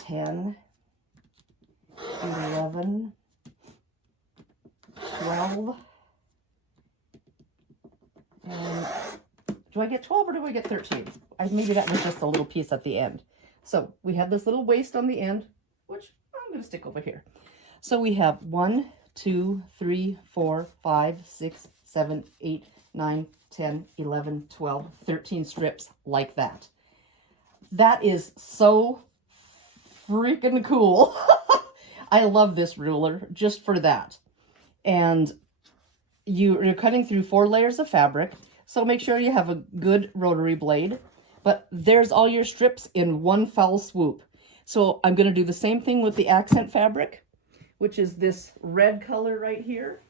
10. 11. 12. And do I get 12 or do I get 13? Maybe that was just a little piece at the end. So we have this little waist on the end, which I'm going to stick over here. So we have 1, 2, 3, 4, 5, 6, 7, 8, 9, 10, 11, 12, 13 strips like that. That is so freaking cool. I love this ruler just for that. And you're cutting through 4 layers of fabric, so make sure you have a good rotary blade. But there's all your strips in one foul swoop. So I'm going to do the same thing with the accent fabric, which is this red color right here.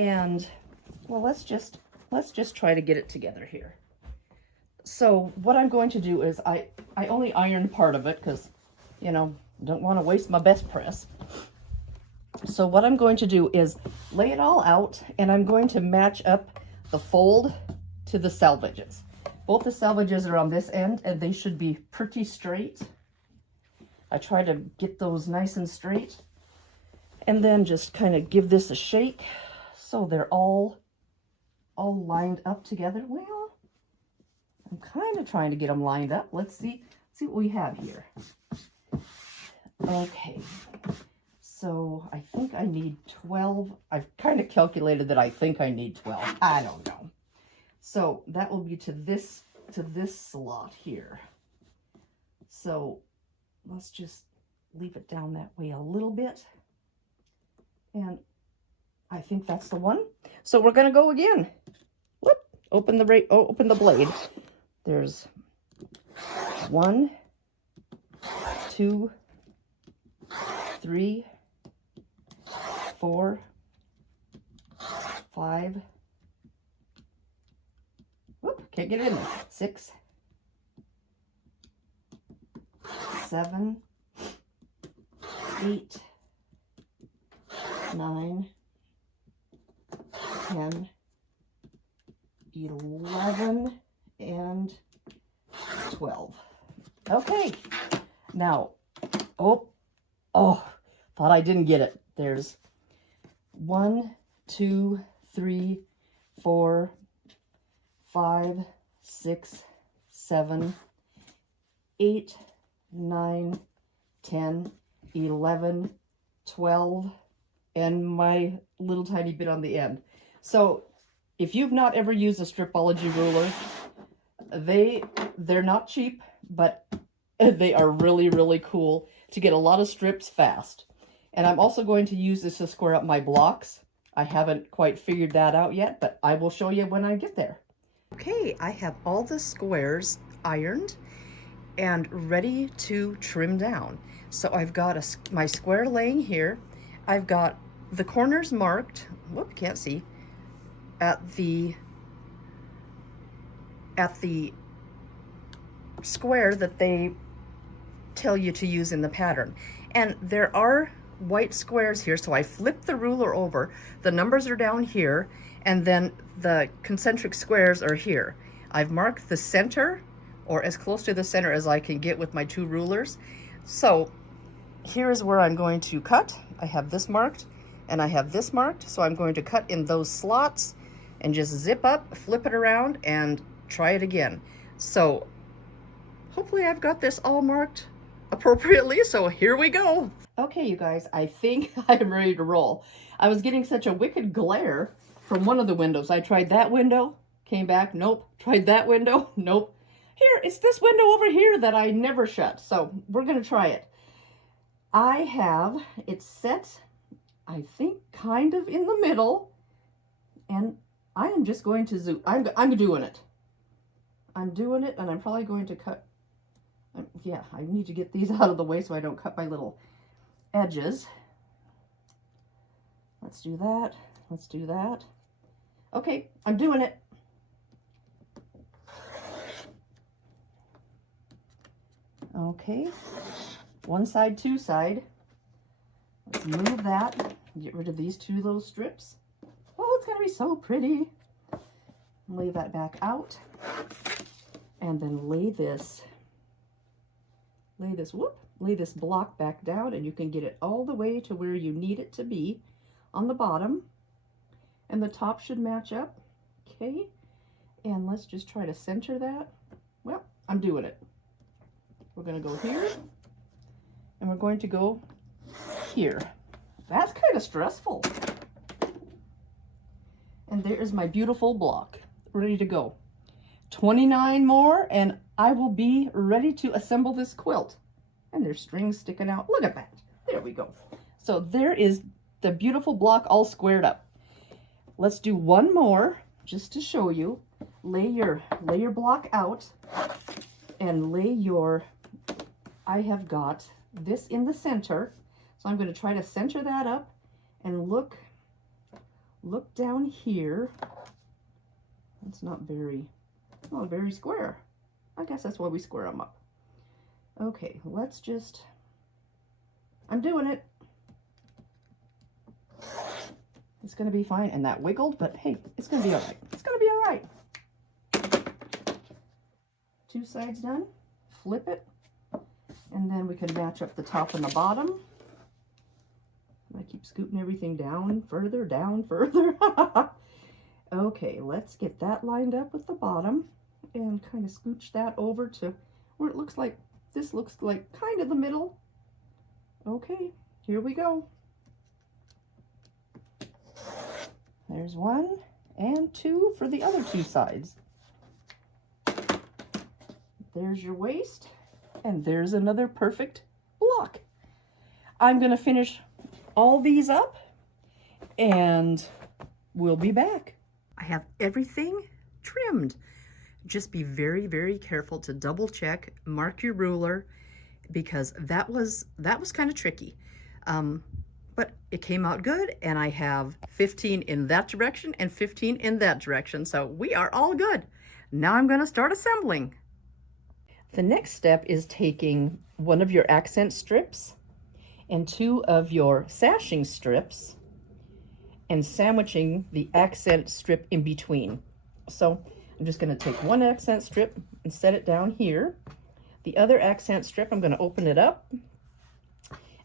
And well, let's just try to get it together here. So what I'm going to do is I only ironed part of it because, you know, don't want to waste my best press. So what I'm going to do is lay it all out, and I'm going to match up the fold to the selvages. Both the selvages are on this end, and they should be pretty straight. I try to get those nice and straight, and then just kind of give this a shake so they're all lined up together. Well, I'm kind of trying to get them lined up. Let's see what we have here. Okay, so I think I need 12. I've kind of calculated that I think I need 12. I don't know. So that will be to this slot here. So let's just leave it down that way a little bit. And I think that's the one. So we're gonna go again. Whoop, open the blade. There's 1, 2, 3, 4, 5. Whoop, can't get it in there. 6, 7, 8, 9, 10, 11, and 12. Okay, now, oh, thought I didn't get it. There's 1, 2, 3, 4, 5, 6, 7, 8, 9, 10, 11, 12, and my little tiny bit on the end. So if you've not ever used a Stripology ruler, they're not cheap, but they are really, really cool to get a lot of strips fast. And I'm also going to use this to square up my blocks. I haven't quite figured that out yet, but I will show you when I get there. Okay, I have all the squares ironed and ready to trim down. So I've got my square laying here. I've got the corners marked, whoop, can't see, at the square that they tell you to use in the pattern. And there are white squares here, so I flip the ruler over. The numbers are down here, and then the concentric squares are here. I've marked the center, or as close to the center as I can get with my 2 rulers. So here's where I'm going to cut. I have this marked, and I have this marked, so I'm going to cut in those slots and just zip up, flip it around, and try it again. So hopefully I've got this all marked appropriately, so here we go. Okay, you guys, I think I'm ready to roll. I was getting such a wicked glare from one of the windows. I tried that window, came back, nope. Tried that window, nope. Here, it's this window over here that I never shut, so we're gonna try it. I have it set, I think, kind of in the middle, and I am just going to zoom. I'm doing it. I'm doing it, and I'm probably going to cut. Yeah, I need to get these out of the way so I don't cut my little edges. Let's do that. Let's do that. Okay, I'm doing it. Okay, one side, 2 side. Let's move that. Get rid of these 2 little strips. Oh, it's gonna be so pretty. Lay that back out, and then lay this block back down, and you can get it all the way to where you need it to be on the bottom, and the top should match up. Okay, and let's just try to center that. Well, I'm doing it. We're going to go here, and we're going to go here. That's kind of stressful. And there is my beautiful block, ready to go. 29 more, and I will be ready to assemble this quilt. And there's strings sticking out. Look at that. There we go. So there is the beautiful block all squared up. Let's do one more just to show you. Lay your block out and lay your, I have got this in the center. So I'm going to try to center that up and look look down here. It's not very square. I guess that's why we square them up. Okay, let's just, I'm doing it. It's gonna be fine. And that wiggled, but hey, it's gonna be all right. It's gonna be all right. 2 sides done, flip it, and then we can match up the top and the bottom. I keep scooting everything down further. Okay, let's get that lined up with the bottom and kind of scooch that over to where it looks like, this looks like kind of the middle. Okay, here we go. There's 1 and 2 for the other 2 sides. There's your waist, and there's another perfect block. I'm gonna finish all these up and we'll be back. I have everything trimmed. Just be very, very careful to double check, mark your ruler, because that was kind of tricky. But it came out good, and I have 15 in that direction and 15 in that direction, so we are all good. Now I'm gonna start assembling. The next step is taking one of your accent strips and 2 of your sashing strips and sandwiching the accent strip in between. So I'm just going to take one accent strip and set it down here. The other accent strip, I'm going to open it up,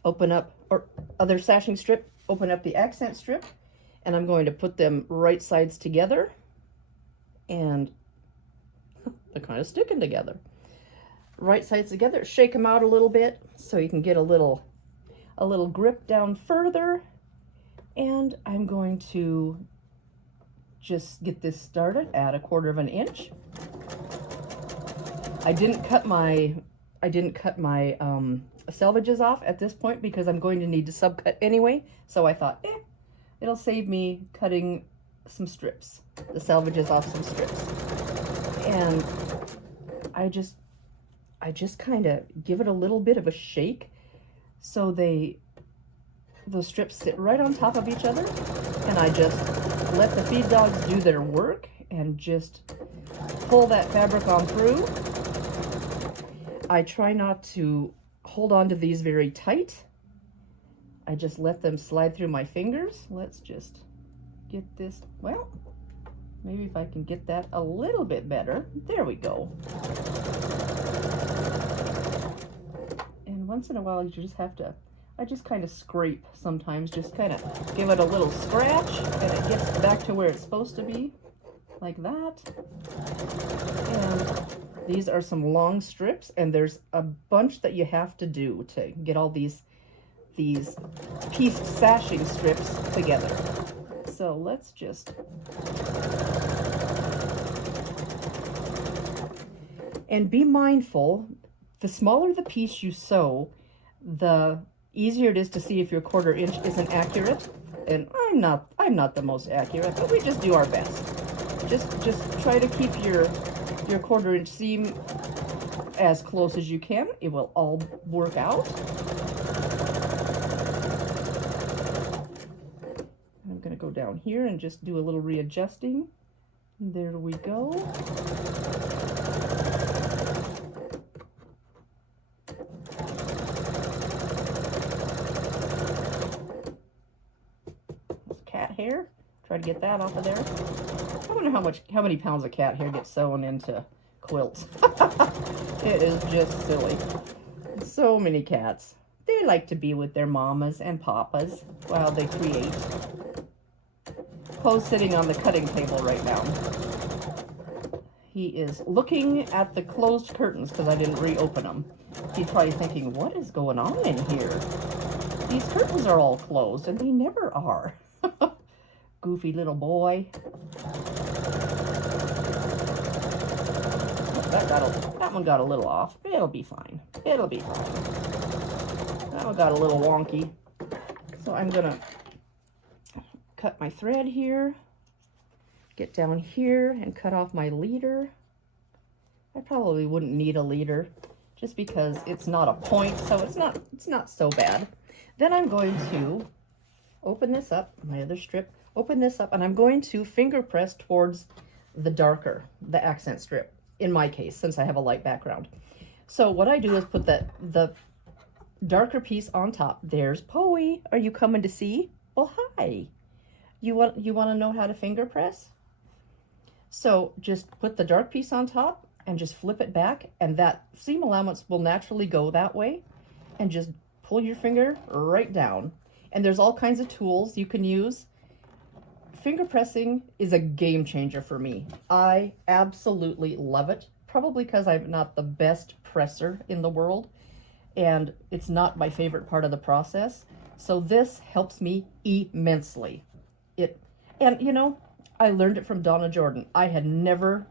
or other sashing strip, open up the accent strip, and I'm going to put them right sides together, and they're kind of sticking together. Right sides together, shake them out a little bit so you can get a little grip down further. And I'm going to just get this started at 1/4 inch. I didn't cut my selvages off at this point because I'm going to need to subcut anyway. So I thought, it'll save me cutting some strips, the selvages off some strips. And I just kind of give it a little bit of a shake so those strips sit right on top of each other, and I just let the feed dogs do their work and just pull that fabric on through. I try not to hold on to these very tight. I just let them slide through my fingers. Let's just get this, well, maybe if I can get that a little bit better. There we go. And once in a while, you just have to, I just kind of scrape sometimes, just kind of give it a little scratch, and it gets back to where it's supposed to be, like that. And these are some long strips, and there's a bunch that you have to do to get all these pieced sashing strips together. So let's just, and be mindful, the smaller the piece you sew, the easier it is to see if your 1/4 inch isn't accurate. And I'm not the most accurate, but we just do our best. Just try to keep your 1/4 inch seam as close as you can. It will all work out. I'm gonna go down here and just do a little readjusting. There we go. Hair, try to get that off of there. I wonder how many pounds of cat hair gets sewn into quilts. It is just silly. So many cats. They like to be with their mamas and papas while they create. Poe's sitting on the cutting table right now. He is looking at the closed curtains because I didn't reopen them. He's probably thinking, what is going on in here? These curtains are all closed, and they never are. Goofy little boy. That one got a little off. It'll be fine. It'll be fine. That one got a little wonky. So I'm gonna cut my thread here, get down here and cut off my leader. I probably wouldn't need a leader just because it's not a point, so it's not so bad. Then I'm going to open this up, my other strip, open this up, and I'm going to finger press towards the darker, the accent strip, in my case, since I have a light background. So what I do is put the darker piece on top. There's Poey. Are you coming to see? Well, hi. You want to know how to finger press? So just put the dark piece on top and just flip it back, and that seam allowance will naturally go that way, and just pull your finger right down. And there's all kinds of tools you can use. Finger pressing is a game changer for me. I absolutely love it, probably because I'm not the best presser in the world, and it's not my favorite part of the process. So this helps me immensely. And you know, I learned it from Donna Jordan. I had never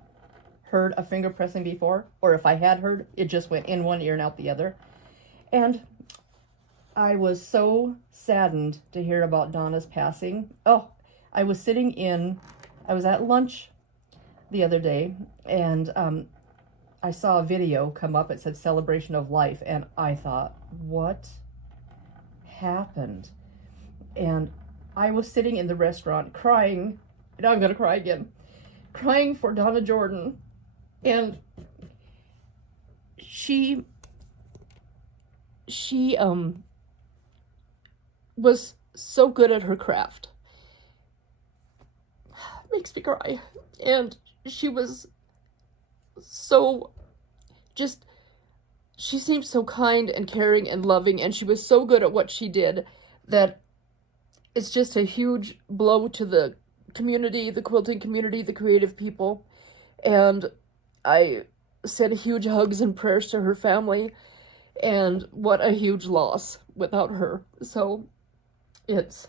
heard of finger pressing before, or if I had heard, it just went in one ear and out the other. And I was so saddened to hear about Donna's passing. Oh, I was at lunch the other day, and I saw a video come up. It said celebration of life, and I thought, what happened? And I was sitting in the restaurant crying. Now I'm gonna cry again. Crying for Donna Jordan. And she was so good at her craft. Makes me cry. And she was so she seemed so kind and caring and loving, and she was so good at what she did that it's just a huge blow to the community, the quilting community, the creative people. And I send huge hugs and prayers to her family, and what a huge loss without her. So it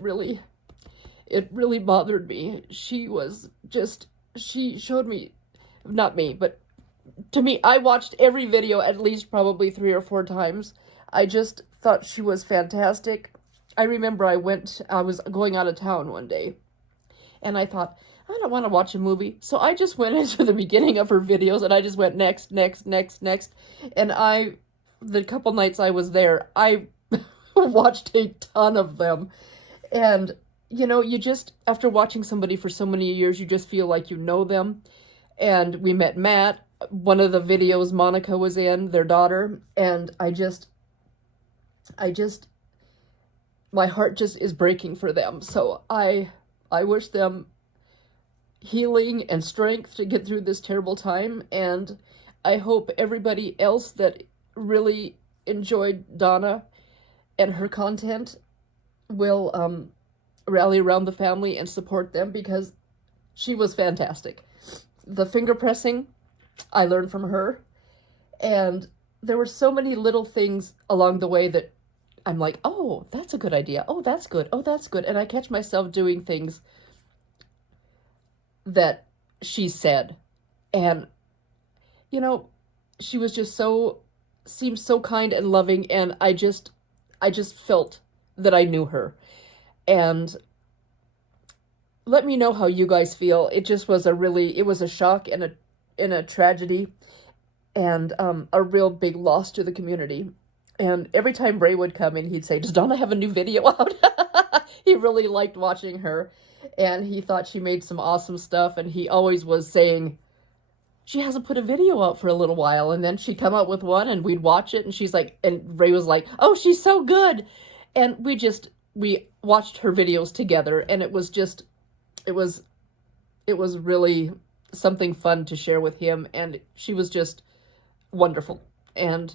really bothered me. She showed me, not me, but to me, I watched every video at least probably 3 or 4 times. I just thought she was fantastic. I remember I was going out of town one day, and I thought, I don't want to watch a movie. So I just went into the beginning of her videos, and I just went next. And the couple nights I was there, I watched a ton of them. And, you know, you just, after watching somebody for so many years, you just feel like you know them. And we met Matt. One of the videos Monica was in, their daughter. And I just, my heart just is breaking for them. So I wish them healing and strength to get through this terrible time. And I hope everybody else that really enjoyed Donna and her content will rally around the family and support them, because she was fantastic. The finger pressing, I learned from her. And there were so many little things along the way that I'm like, oh, that's a good idea. Oh, that's good. Oh, that's good. And I catch myself doing things that she said. And, you know, she was just seemed so kind and loving. And I just felt that I knew her. And let me know how you guys feel. It just was it was a shock and a tragedy, and a real big loss to the community. And every time Ray would come in, he'd say, does Donna have a new video out? He really liked watching her, and he thought she made some awesome stuff. And he always was saying, she hasn't put a video out for a little while. And then she'd come out with one, and we'd watch it, and she's like, and Ray was like, oh, she's so good. And we watched her videos together, and it was really something fun to share with him. And she was just wonderful. And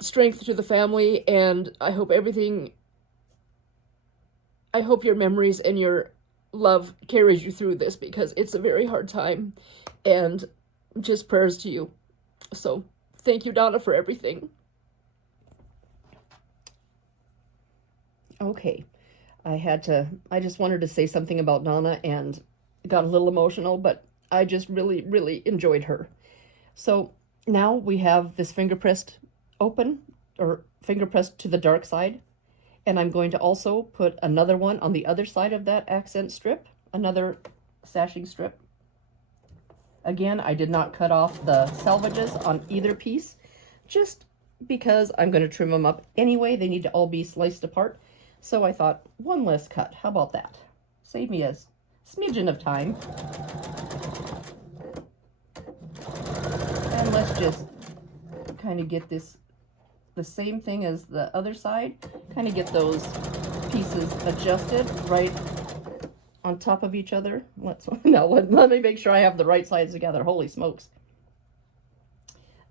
strength to the family, and I hope your memories and your love carries you through this, because it's a very hard time, and just prayers to you. So thank you, Donna, for everything. Okay, I just wanted to say something about Donna, and got a little emotional, but I just really enjoyed her. So now we have this finger pressed open, or finger pressed to the dark side, and I'm going to also put another one on the other side of that accent strip, another sashing strip. Again, I did not cut off the selvages on either piece, just because I'm going to trim them up anyway. They need to all be sliced apart. So I thought, one less cut. How about that? Save me a smidgen of time. And let's just kind of get this the same thing as the other side. Kind of get those pieces adjusted right on top of each other. Let me make sure I have the right sides together. Holy smokes.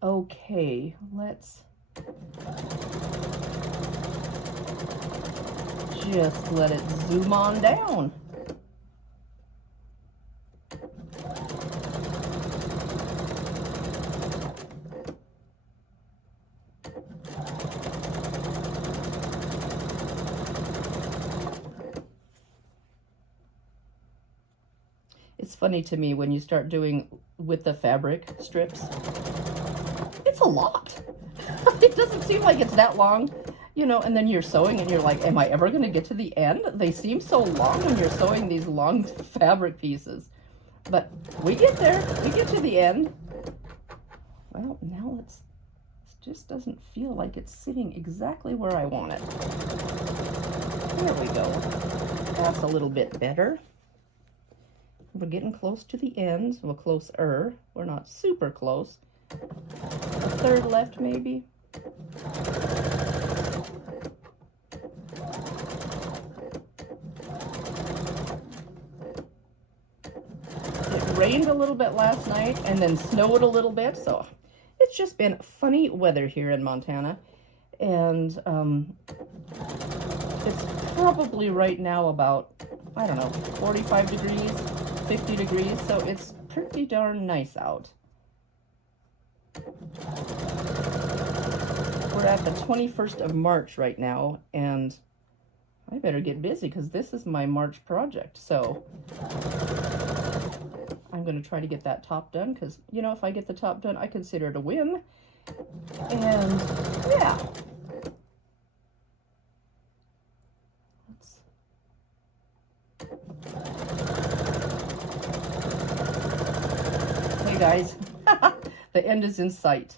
Okay, let's just let it zoom on down. It's funny to me when you start doing with the fabric strips, it's a lot. It doesn't seem like it's that long, you know, and then you're sewing and you're like, am I ever going to get to the end? They seem so long when you're sewing these long fabric pieces. But we get there. We get to the end. Well, now it just doesn't feel like it's sitting exactly where I want it. There we go. That's a little bit better. We're getting close to the end. Well, closer. We're not super close. A third left, maybe. It rained a little bit last night and then snowed a little bit, so it's just been funny weather here in Montana. And it's probably right now about, I don't know, 45 degrees, 50 degrees, so it's pretty darn nice out. We're at the 21st of March right now, and I better get busy because this is my March project. So I'm going to try to get that top done because, you know, if I get the top done, I consider it a win. And yeah. Hey guys, the end is in sight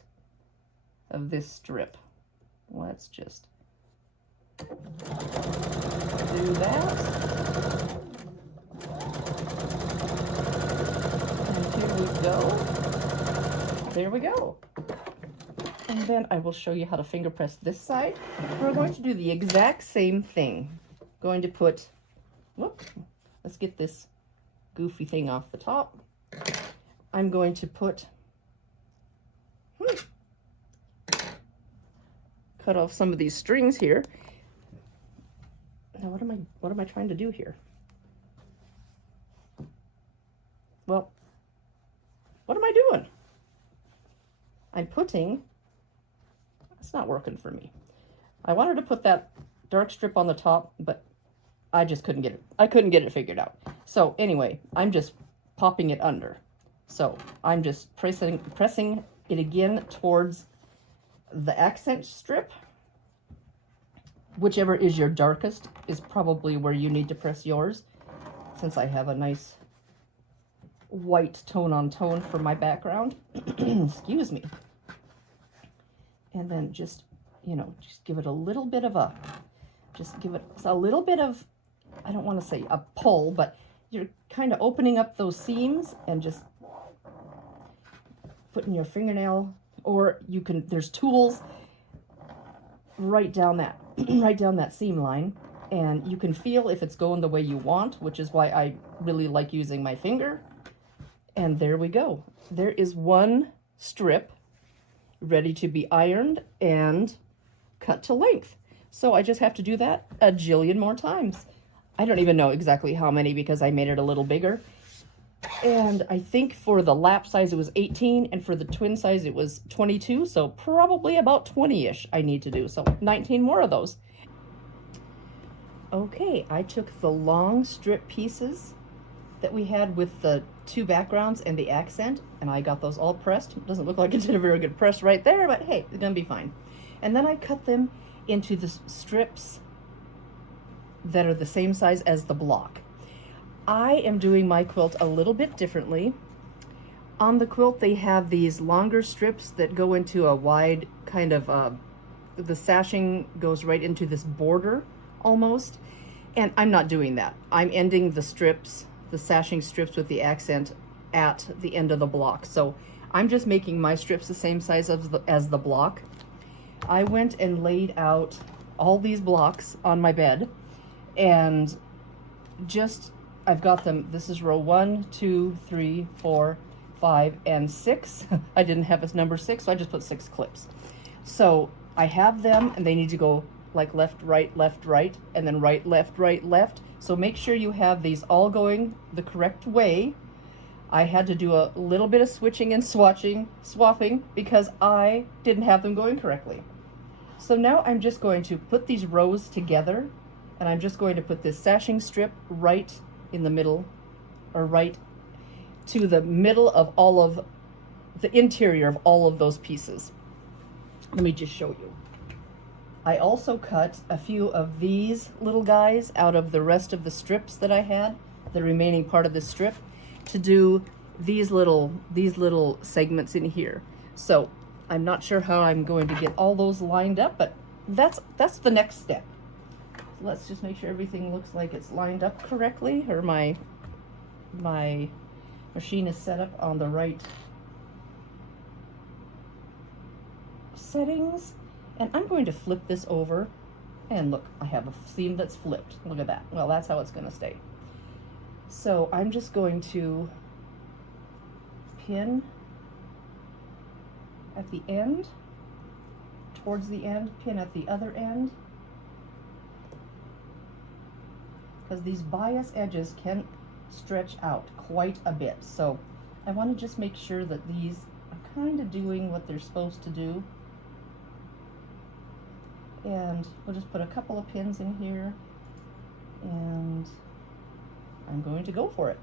of this strip. Let's just do that. And here we go. There we go. And then I will show you how to finger press this side. We're going to do the exact same thing. Going to put, whoop, let's get this goofy thing off the top. I'm going to put, cut off some of these strings here. Now, what am I trying to do here? Well, what am I doing? I'm putting, it's not working for me. I wanted to put that dark strip on the top, but I just couldn't get it. I couldn't get it figured out. So anyway, I'm just popping it under. So I'm just pressing it again towards the accent strip. Whichever is your darkest is probably where you need to press yours, since I have a nice white tone on tone for my background. Excuse me. And then just, you know, just give it a little bit of a, just give it a little bit of, I don't want to say a pull, but you're kind of opening up those seams and just putting your fingernail, or you can, there's tools right down that right down that seam line, and you can feel if it's going the way you want, which is why I really like using my finger. And there we go. There is one strip ready to be ironed and cut to length. So I just have to do that a jillion more times. I don't even know exactly how many because I made it a little bigger. And I think for the lap size it was 18, and for the twin size it was 22, so probably about 20-ish I need to do, so 19 more of those. Okay, I took the long strip pieces that we had with the two backgrounds and the accent, and I got those all pressed. It doesn't look like it did a very good press right there, but hey, it's gonna be fine. And then I cut them into the strips that are the same size as the block. I am doing my quilt a little bit differently. On the quilt, they have these longer strips that go into a wide kind of, the sashing goes right into this border almost. And I'm not doing that. I'm ending the strips, the sashing strips with the accent at the end of the block. So I'm just making my strips the same size as the block. I went and laid out all these blocks on my bed, and just, I've got them, this is row 1, 2, 3, 4, 5, and 6. I didn't have a number 6, so I just put 6 clips. So I have them, and they need to go like left, right, and then right, left. So make sure you have these all going the correct way. I had to do a little bit of switching and swapping because I didn't have them going correctly. So now I'm just going to put these rows together, and I'm just going to put this sashing strip right in the middle, or right to the middle of all of the interior of all of those pieces. Let me just show you. I also cut a few of these little guys out of the rest of the strips that I had, the remaining part of the strip, to do these little segments in here. So I'm not sure how I'm going to get all those lined up, but that's the next step. So let's just make sure everything looks like it's lined up correctly, or my machine is set up on the right settings. And I'm going to flip this over, and look, I have a seam that's flipped. Look at that. Well, that's how it's going to stay. So I'm just going to pin at the end, towards the end, pin at the other end, because these bias edges can stretch out quite a bit. So I want to just make sure that these are kind of doing what they're supposed to do. And we'll just put a couple of pins in here, and I'm going to go for it.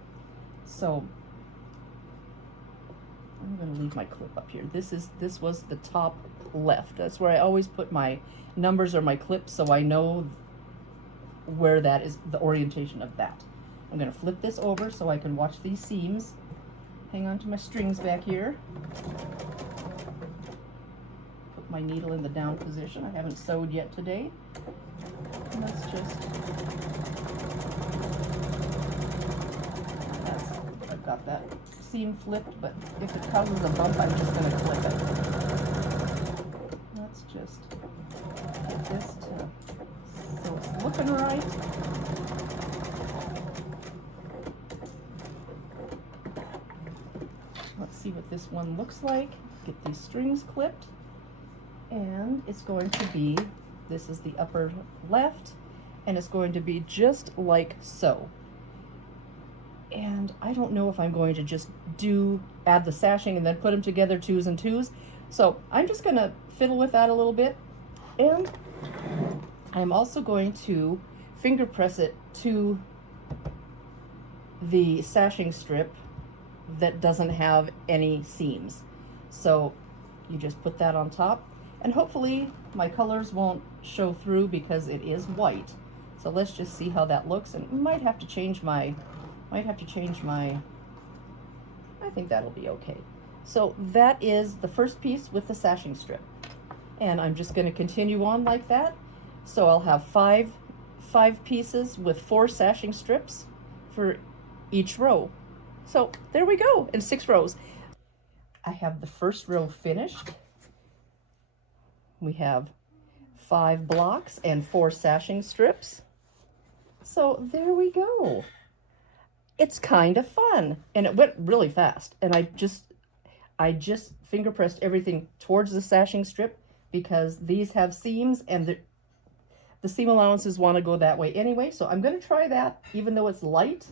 So I'm going to leave my clip up here. This was the top left. That's where I always put my numbers or my clips, so I know where that is, the orientation of that. I'm going to flip this over so I can watch these seams. Hang on to my strings back here. Put my needle in the down position. I haven't sewed yet today. And let's just, I've got that seam flipped, but if it causes a bump, I'm just going to clip it. Let's just get this to, so it's looking right. Let's see what this one looks like. Get these strings clipped, and it's going to be, this is the upper left, and it's going to be just like so. And I don't know if I'm going to just add the sashing and then put them together 2s and 2s. So I'm just going to fiddle with that a little bit. And I'm also going to finger press it to the sashing strip that doesn't have any seams. So you just put that on top, and hopefully my colors won't show through because it is white. So let's just see how that looks, and might have to change my, I think that'll be okay. So that is the first piece with the sashing strip. And I'm just going to continue on like that. So I'll have five pieces with 4 sashing strips for each row. So there we go, in 6 rows. I have the first row finished. We have 5 blocks and 4 sashing strips. So there we go. It's kind of fun, and it went really fast. And I just finger pressed everything towards the sashing strip because these have seams, and the seam allowances want to go that way anyway. So I'm going to try that, even though it's light.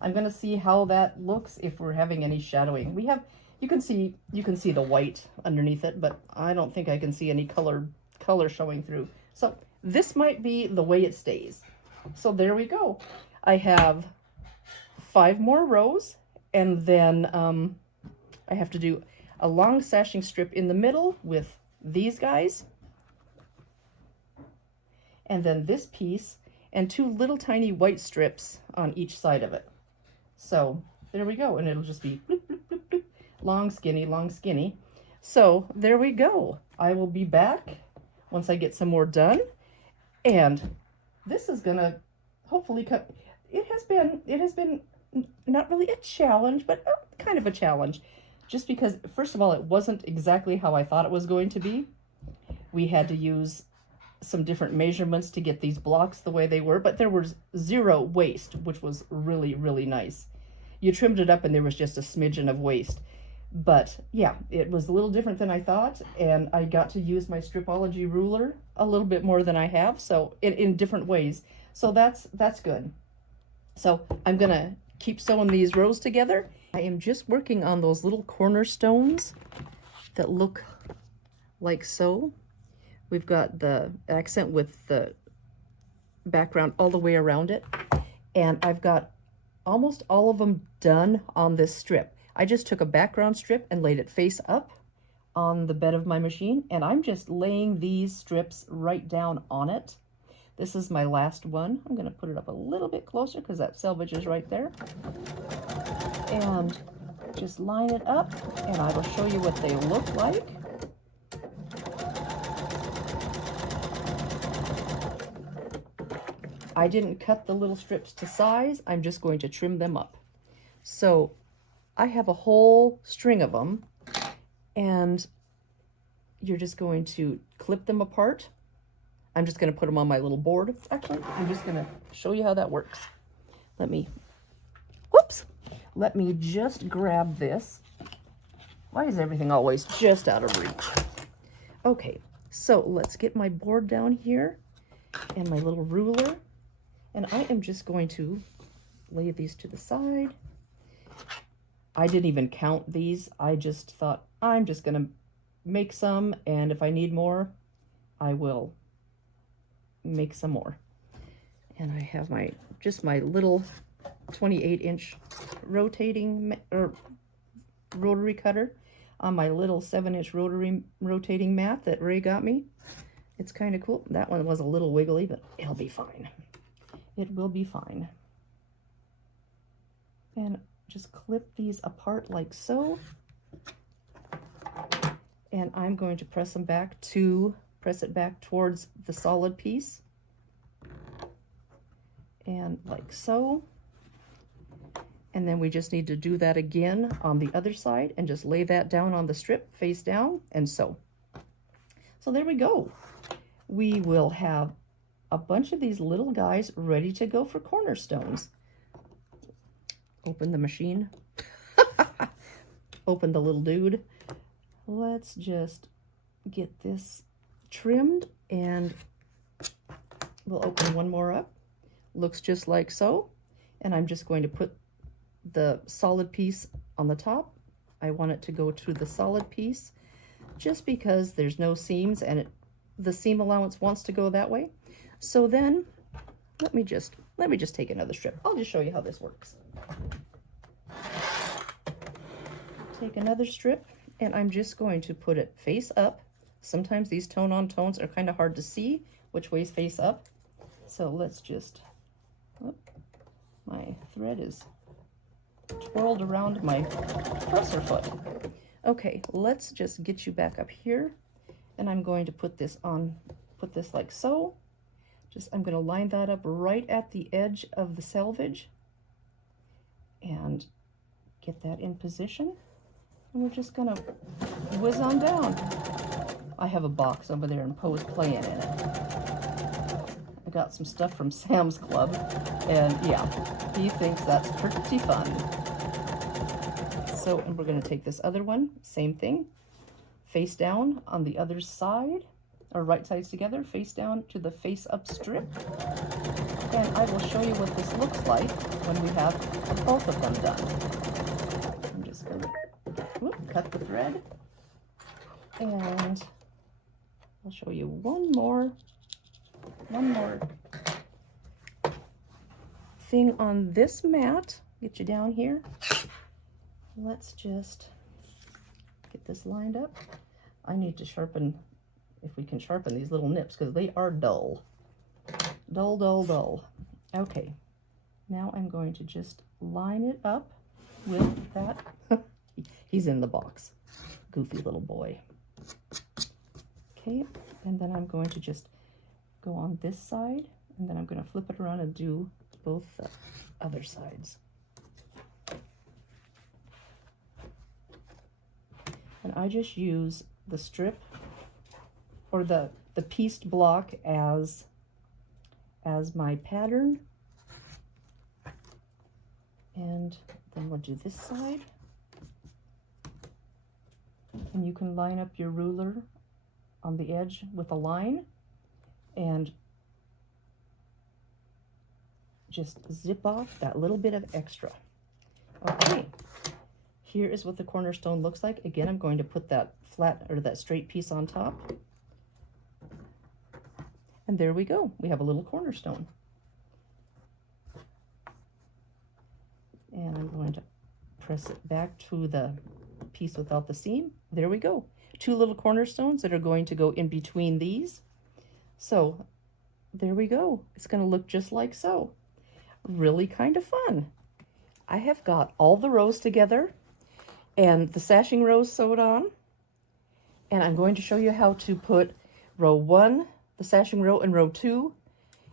I'm going to see how that looks if we're having any shadowing. We have, you can see the white underneath it, but I don't think I can see any color showing through. So this might be the way it stays. So there we go. I have 5 more rows, and then I have to do a long sashing strip in the middle with these guys, and then this piece, and 2 little tiny white strips on each side of it. So there we go, and it'll just be bloop, bloop, bloop, bloop. Long, skinny. So there we go. I will be back once I get some more done, and this is gonna hopefully cut. It has been not really a challenge, but kind of a challenge, just because first of all, it wasn't exactly how I thought it was going to be. We had to use some different measurements to get these blocks the way they were, but there was zero waste, which was really, really nice. You trimmed it up and there was just a smidgen of waste. But yeah, it was a little different than I thought, and I got to use my Stripology ruler a little bit more than I have, so in different ways. So that's good. So I'm gonna keep sewing these rows together. I am just working on those little cornerstones that look like so. We've got the accent with the background all the way around it, and I've got almost all of them done on this strip. I just took a background strip and laid it face up on the bed of my machine, and I'm just laying these strips right down on it. This is my last one. I'm gonna put it up a little bit closer because that selvage is right there. And just line it up, and I will show you what they look like. I didn't cut the little strips to size. I'm just going to trim them up. So I have a whole string of them, and you're just going to clip them apart. I'm just going to put them on my little board. Actually, I'm just going to show you how that works. Let me just grab this. Why is everything always just out of reach? Okay, so let's get my board down here and my little ruler. And I am just going to lay these to the side. I didn't even count these. I just thought I'm just gonna make some, and if I need more, I will make some more. And I have my little 28-inch rotating rotary cutter on my little 7-inch rotary rotating mat that Ray got me. It's kind of cool. That one was a little wiggly, but it'll be fine. It will be fine. And just clip these apart like so. And I'm going to press it back towards the solid piece. And like so. And then we just need to do that again on the other side and just lay that down on the strip face down and sew. So there we go. We will have a bunch of these little guys ready to go for cornerstones. Open the machine. Open the little dude. Let's just get this trimmed, and we'll open one more up. Looks just like so. And I'm just going to put the solid piece on the top. I want it to go to the solid piece just because there's no seams, and the seam allowance wants to go that way. So then let me just take another strip. I'll just show you how this works. Take another strip, and I'm just going to put it face up. Sometimes these tone-on tones are kind of hard to see which way's face up. So let's just, my thread is twirled around my presser foot. Okay, let's just get you back up here, and I'm going to put this like so. I'm going to line that up right at the edge of the selvage and get that in position. And we're just going to whiz on down. I have a box over there and Poe's playing in it. I got some stuff from Sam's Club, and yeah, he thinks that's pretty fun. So, and we're going to take this other one, same thing, face down on the other side. Or right sides together, face down to the face up strip. And I will show you what this looks like when we have both of them done. I'm just going to cut the thread. And I'll show you one more thing on this mat. Get you down here. Let's just get this lined up. I need to sharpen, if we can sharpen these little nips, because they are dull. Dull, dull, dull. Okay, now I'm going to just line it up with that. He's in the box. Goofy little boy. Okay, and then I'm going to just go on this side And then I'm going to flip it around and do both the other sides. And I just use the strip or the pieced block as my pattern. And then we'll do this side. And you can line up your ruler on the edge with a line and just zip off that little bit of extra. Okay, here is what the cornerstone looks like. Again, I'm going to put that flat or that straight piece on top. And there we go. We have a little cornerstone. And I'm going to press it back to the piece without the seam. There we go. Two little cornerstones that are going to go in between these. So there we go. It's going to look just like so. Really kind of fun. I have got all the rows together and the sashing rows sewed on. And I'm going to show you how to put row 1, the sashing row, in row 2,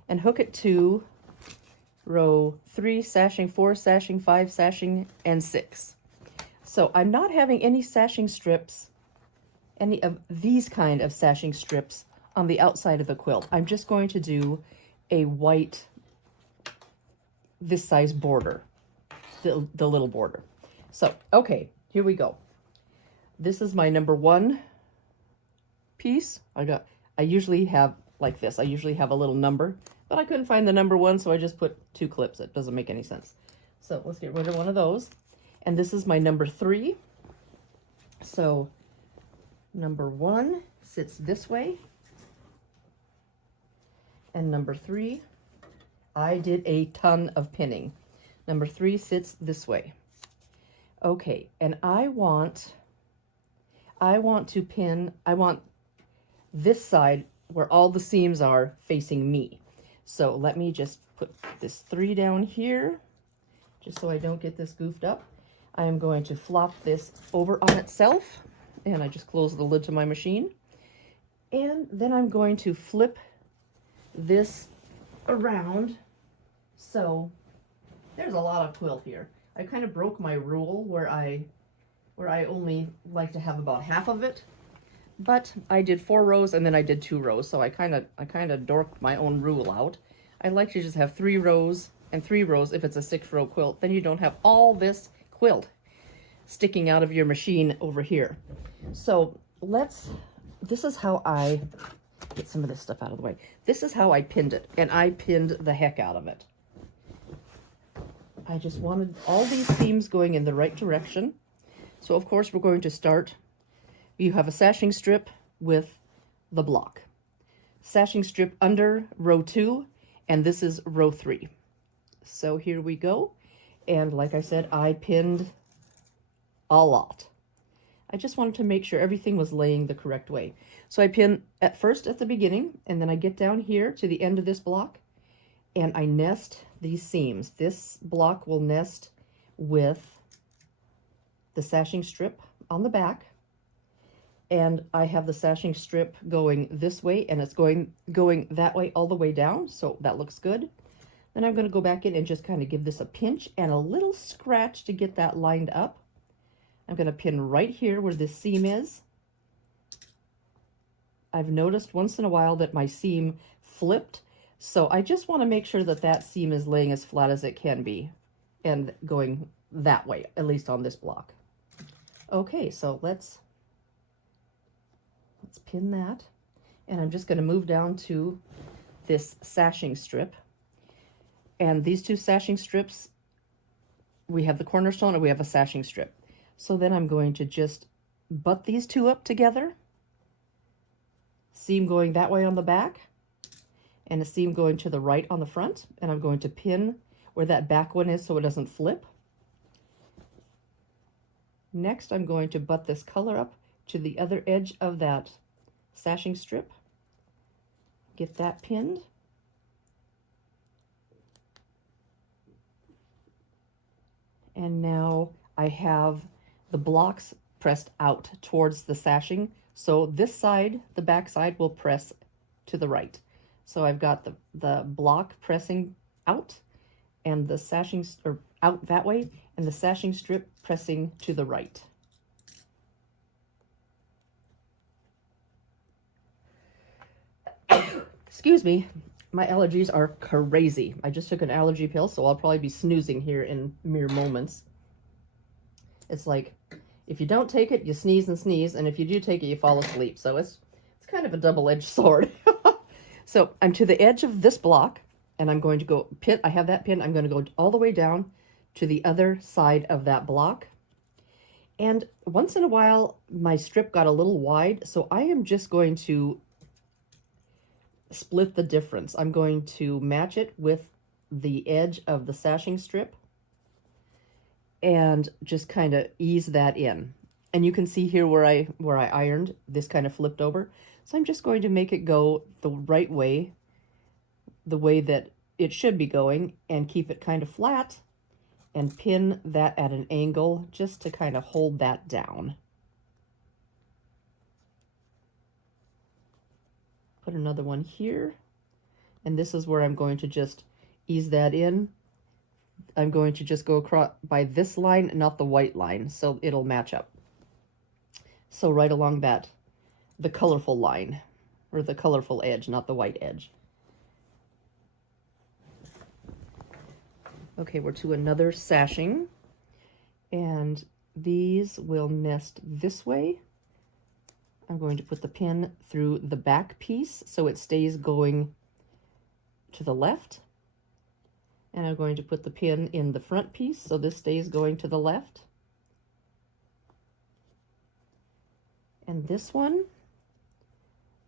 and hook it to row 3, sashing 4, sashing 5, sashing, and 6. So I'm not having any sashing strips, any of these kind of sashing strips on the outside of the quilt. I'm just going to do a white, this size border, the little border. So, okay, here we go. This is my number 1 piece. I usually have like this. I usually have a little number, but I couldn't find the number 1, so I just put 2 clips. It doesn't make any sense. So let's get rid of one of those. And this is my number 3. So number 1 sits this way. And number 3, I did a ton of pinning. Number 3 sits this way. Okay, and I want to pin, I want this side where all the seams are facing me. So let me just put this 3 down here, just so I don't get this goofed up. I am going to flop this over on itself, and I just close the lid to my machine. And then I'm going to flip this around. So there's a lot of quilt here. I kind of broke my rule where I only like to have about half of it. But I did 4 rows and then I did 2 rows, so I kind of dorked my own rule out. I like to just have 3 rows and 3 rows if it's a 6-row quilt. Then you don't have all this quilt sticking out of your machine over here. So this is how I get some of this stuff out of the way. This is how I pinned it, and I pinned the heck out of it. I just wanted all these seams going in the right direction. So of course we're going to start. You have a sashing strip with the block. Sashing strip under row 2, and this is row 3. So here we go. And like I said, I pinned a lot. I just wanted to make sure everything was laying the correct way. So I pin at first at the beginning, and then I get down here to the end of this block, and I nest these seams. This block will nest with the sashing strip on the back, and I have the sashing strip going this way, and it's going that way all the way down, so that looks good. Then I'm going to go back in and just kind of give this a pinch and a little scratch to get that lined up. I'm going to pin right here where this seam is. I've noticed once in a while that my seam flipped, so I just want to make sure that that seam is laying as flat as it can be and going that way, at least on this block. Okay, so let's pin that, and I'm just going to move down to this sashing strip. And these 2 sashing strips, we have the cornerstone and we have a sashing strip. So then I'm going to just butt these 2 up together, seam going that way on the back, and a seam going to the right on the front, and I'm going to pin where that back one is so it doesn't flip. Next, I'm going to butt this color up to the other edge of that sashing strip, get that pinned. And now I have the blocks pressed out towards the sashing. So this side, the back side, will press to the right. So I've got the block pressing out and the sashing, or out that way, and the sashing strip pressing to the right. Excuse me, my allergies are crazy. I just took an allergy pill, so I'll probably be snoozing here in mere moments. It's like, if you don't take it, you sneeze and sneeze, and if you do take it, you fall asleep. So it's kind of a double-edged sword. So I'm to the edge of this block, and I'm going to go pin. I have that pin. I'm going to go all the way down to the other side of that block. And once in a while, my strip got a little wide, so I am just going to split the difference. I'm going to match it with the edge of the sashing strip and just kind of ease that in. And you can see here where I ironed, this kind of flipped over. So I'm just going to make it go the right way, the way that it should be going, and keep it kind of flat and pin that at an angle just to kind of hold that down. Put another one here, and this is where I'm going to just ease that in. I'm going to just go across by this line, not the white line, so it'll match up. So right along that, the colorful line, or the colorful edge, not the white edge. Okay, we're to another sashing, and these will nest this way. I'm going to put the pin through the back piece so it stays going to the left. And I'm going to put the pin in the front piece so this stays going to the left. And this one,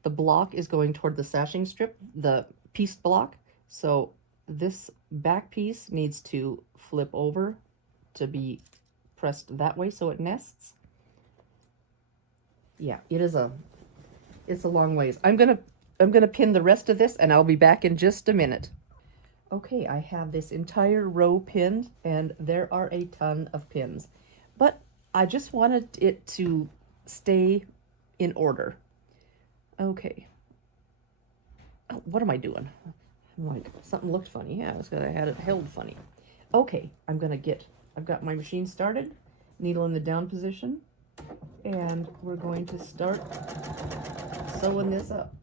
the block is going toward the sashing strip, the piece block. So this back piece needs to flip over to be pressed that way so it nests. Yeah, it's a long ways. I'm gonna pin the rest of this, and I'll be back in just a minute. Okay, I have this entire row pinned, and there are a ton of pins, but I just wanted it to stay in order. Okay. Oh, what am I doing? I'm like, something looked funny. Yeah, it's because I had it held funny. Okay, I've got my machine started, needle in the down position, and we're going to start sewing this up.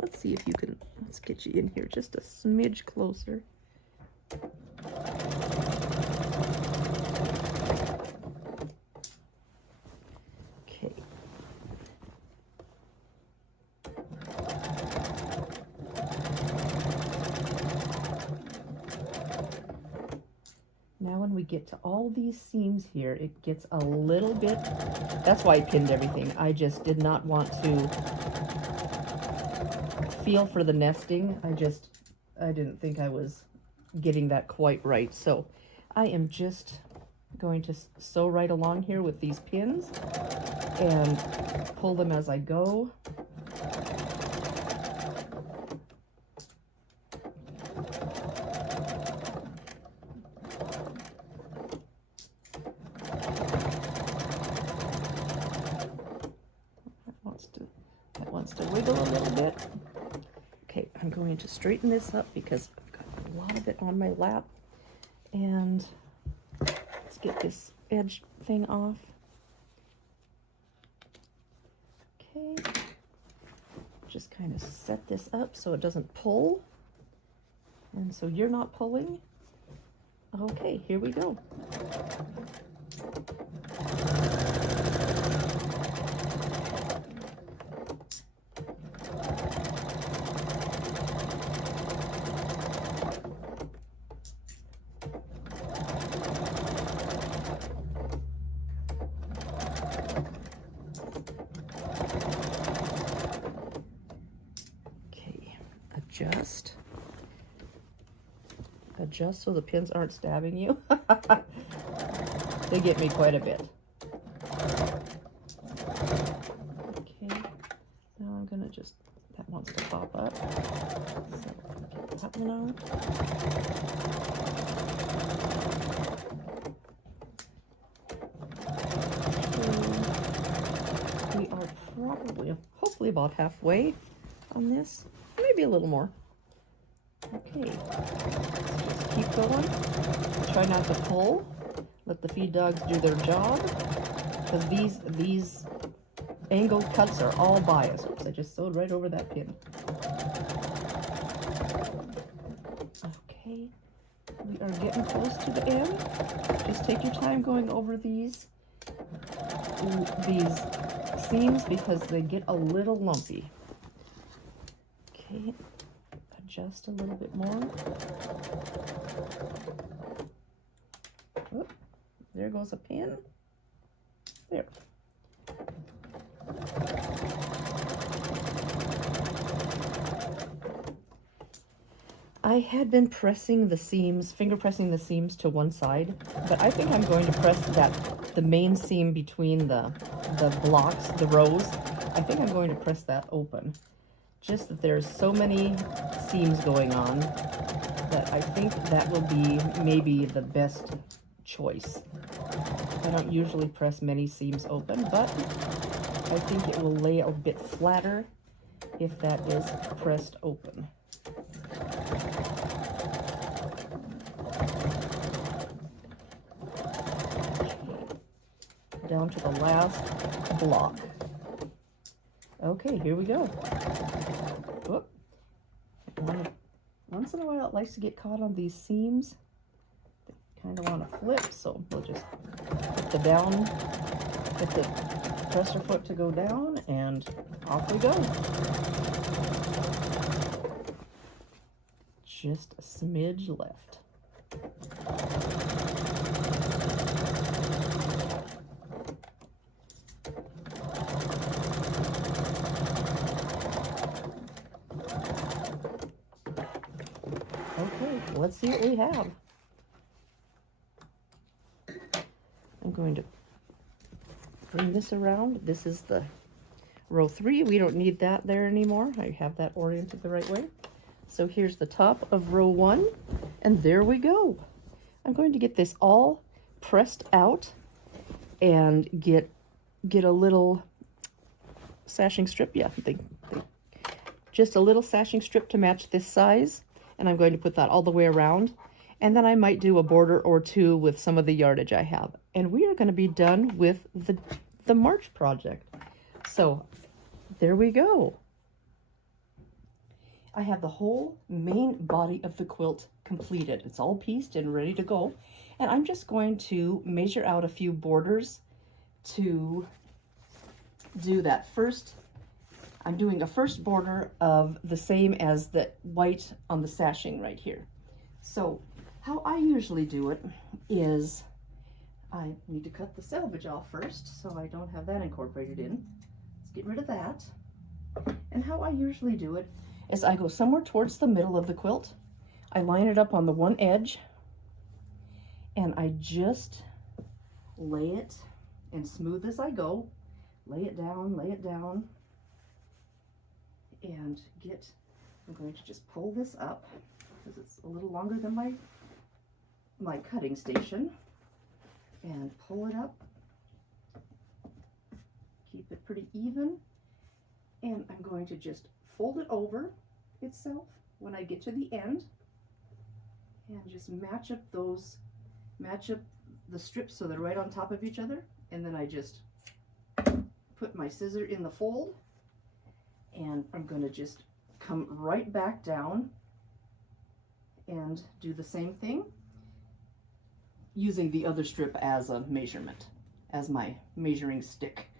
Let's see if you can, let's get you in here just a smidge closer. Okay. Now when we get to all these seams here, it gets a little bit, that's why I pinned everything. I just did not want to feel for the nesting. I didn't think I was getting that quite right. So I am just going to sew right along here with these pins and pull them as I go. That wants to wiggle a little bit. Okay, I'm going to straighten this up because I've got a lot of it on my lap. And let's get this edge thing off. Okay, just kind of set this up so it doesn't pull. And so you're not pulling. Okay, here we go. Adjust so the pins aren't stabbing you. They get me quite a bit. Okay, now I'm gonna just, that wants to pop up. So get that one out. about halfway on this, maybe a little more. Okay, just keep going. Try not to pull. Let the feed dogs do their job, because these angled cuts are all biased. Oops, I just sewed right over that pin. Okay, we are getting close to the end. Just take your time going over these seams because they get a little lumpy. Okay, adjust a little bit more. Oop, there goes a pin. There. I had been pressing the seams, finger pressing the seams to one side, but I think I'm going to press the main seam between the blocks, the rows. I think I'm going to press that open. Just that there's so many seams going on that I think that will be maybe the best choice. I don't usually press many seams open, but I think it will lay a bit flatter if that is pressed open. Down to the last block. Okay, here we go. Whoop. Once in a while it likes to get caught on these seams. They kind of want to flip, so we'll just put the down, get the presser foot to go down, and off we go. Just a smidge left. Okay, let's see what we have. I'm going to bring this around. This is the row 3. We don't need that there anymore. I have that oriented the right way. So here's the top of row 1, and there we go. I'm going to get this all pressed out and get a little sashing strip. Yeah, just a little sashing strip to match this size, and I'm going to put that all the way around. And then I might do a border or two with some of the yardage I have. And we are going to be done with the March project. So there we go. I have the whole main body of the quilt completed. It's all pieced and ready to go. And I'm just going to measure out a few borders to do that. First, I'm doing a first border of the same as the white on the sashing right here. So how I usually do it is I need to cut the selvage off first, so I don't have that incorporated in. Let's get rid of that. And how I usually do it is I go somewhere towards the middle of the quilt. I line it up on the one edge, and I just lay it and smooth as I go. Lay it down, and I'm going to just pull this up because it's a little longer than my cutting station, and pull it up. Keep it pretty even, and I'm going to just fold it over itself when I get to the end, and just match up the strips so they're right on top of each other. And then I just put my scissor in the fold, and I'm going to just come right back down and do the same thing using the other strip as a measurement, as my measuring stick.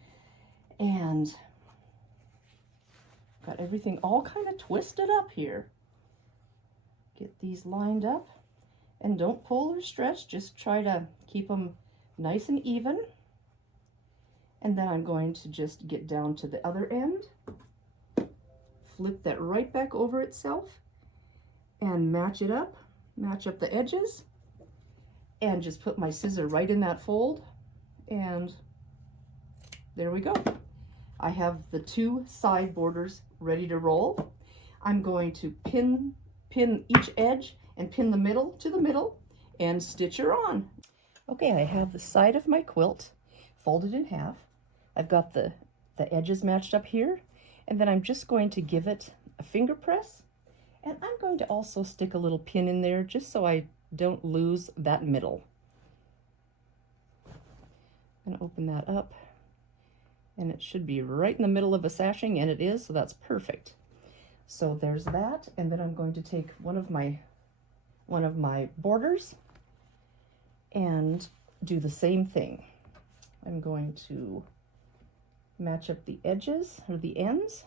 And got everything all kind of twisted up here. Get these lined up, and don't pull or stretch, just try to keep them nice and even. And then I'm going to just get down to the other end, flip that right back over itself, and match it up, match up the edges, and just put my scissor right in that fold, and there we go. I have the two side borders ready to roll. I'm going to pin each edge and pin the middle to the middle and stitch her on. Okay, I have the side of my quilt folded in half. I've got the edges matched up here, And then I'm just going to give it a finger press. And I'm going to also stick a little pin in there just so I don't lose that middle. I'm going to open that up. And it should be right in the middle of a sashing, and it is, so that's perfect. So there's that, and then I'm going to take one of my borders and do the same thing. I'm going to match up the edges, or the ends,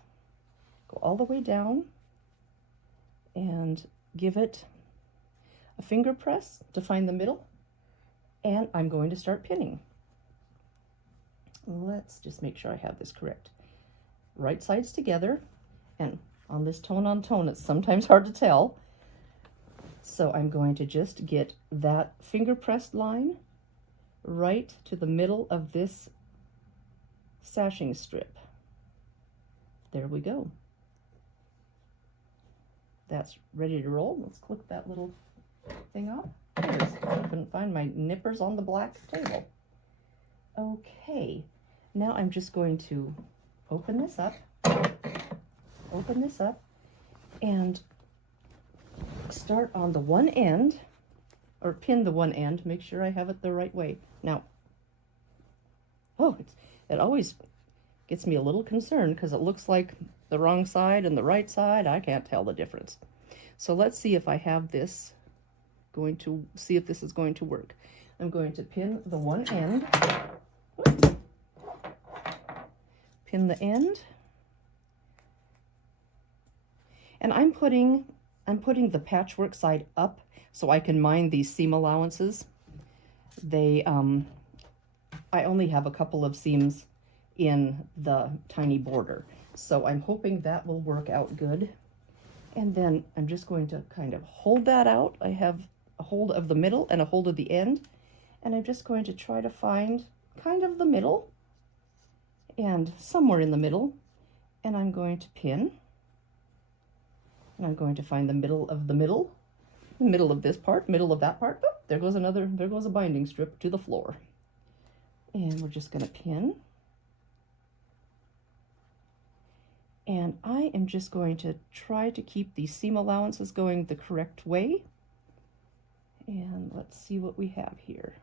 go all the way down, and give it a finger press to find the middle, and I'm going to start pinning. Let's just make sure I have this correct. Right sides together, and on this tone-on-tone, it's sometimes hard to tell. So I'm going to just get that finger pressed line right to the middle of this sashing strip. There we go. That's ready to roll. Let's click that little thing off. There it is. I couldn't find my nippers on the black table. Okay. Now I'm just going to open this up, and start on the one end, or pin the one end, make sure I have it the right way. Now, it always gets me a little concerned because it looks like the wrong side and the right side. I can't tell the difference. So let's see if I have this see if this is going to work. I'm going to pin the one end. Pin the end, and I'm putting the patchwork side up so I can mind these seam allowances. I only have a couple of seams in the tiny border, so I'm hoping that will work out good. And then I'm just going to kind of hold that out. I have a hold of the middle and a hold of the end, and I'm just going to try to find kind of the middle and somewhere in the middle, and I'm going to pin, and I'm going to find the middle of the middle of this part, middle of that part. Oh, there goes a binding strip to the floor. And we're just going to pin, and I am just going to try to keep these seam allowances going the correct way. And let's see what we have here.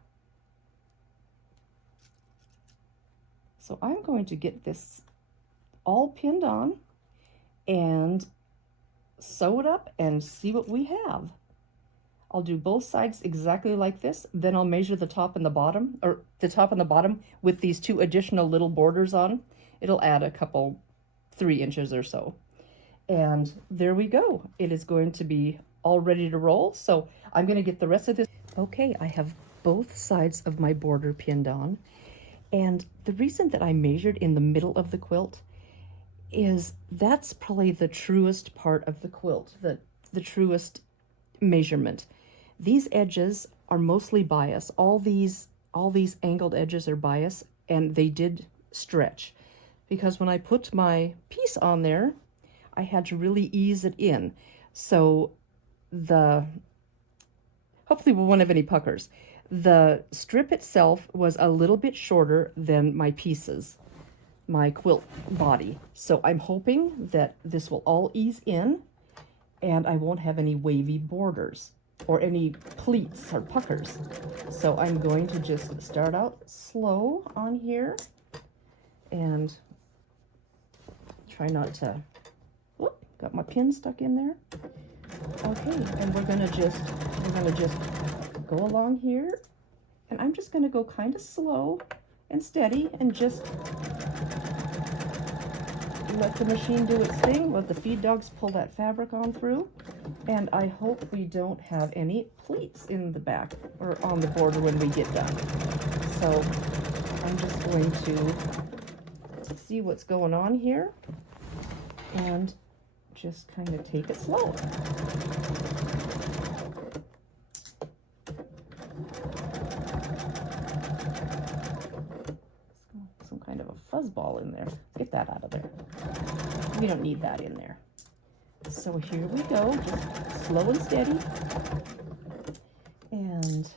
So I'm going to get this all pinned on and sew it up and see what we have. I'll do both sides exactly like this, then I'll measure the top and the bottom, or the top and the bottom with these two additional little borders on. It'll add a couple, 3 inches or so. And there we go. It is going to be all ready to roll. So I'm going to get the rest of this. Okay, I have both sides of my border pinned on. And the reason that I measured in the middle of the quilt is that's probably the truest part of the quilt, the truest measurement. These edges are mostly bias. All these angled edges are bias, and they did stretch because when I put my piece on there, I had to really ease it in. So hopefully we won't have any puckers. The strip itself was a little bit shorter than my pieces, my quilt body. So I'm hoping that this will all ease in and I won't have any wavy borders or any pleats or puckers. So I'm going to just start out slow on here and try not to, whoop, got my pin stuck in there. Okay, and we're gonna just go along here, and I'm just gonna go kind of slow and steady and just let the machine do its thing, let the feed dogs pull that fabric on through, and I hope we don't have any pleats in the back or on the border when we get done. So I'm just going to see what's going on here and just kind of take it slow. Some kind of a fuzz ball in there. Get that out of there. We don't need that in there. So here we go, just slow and steady. And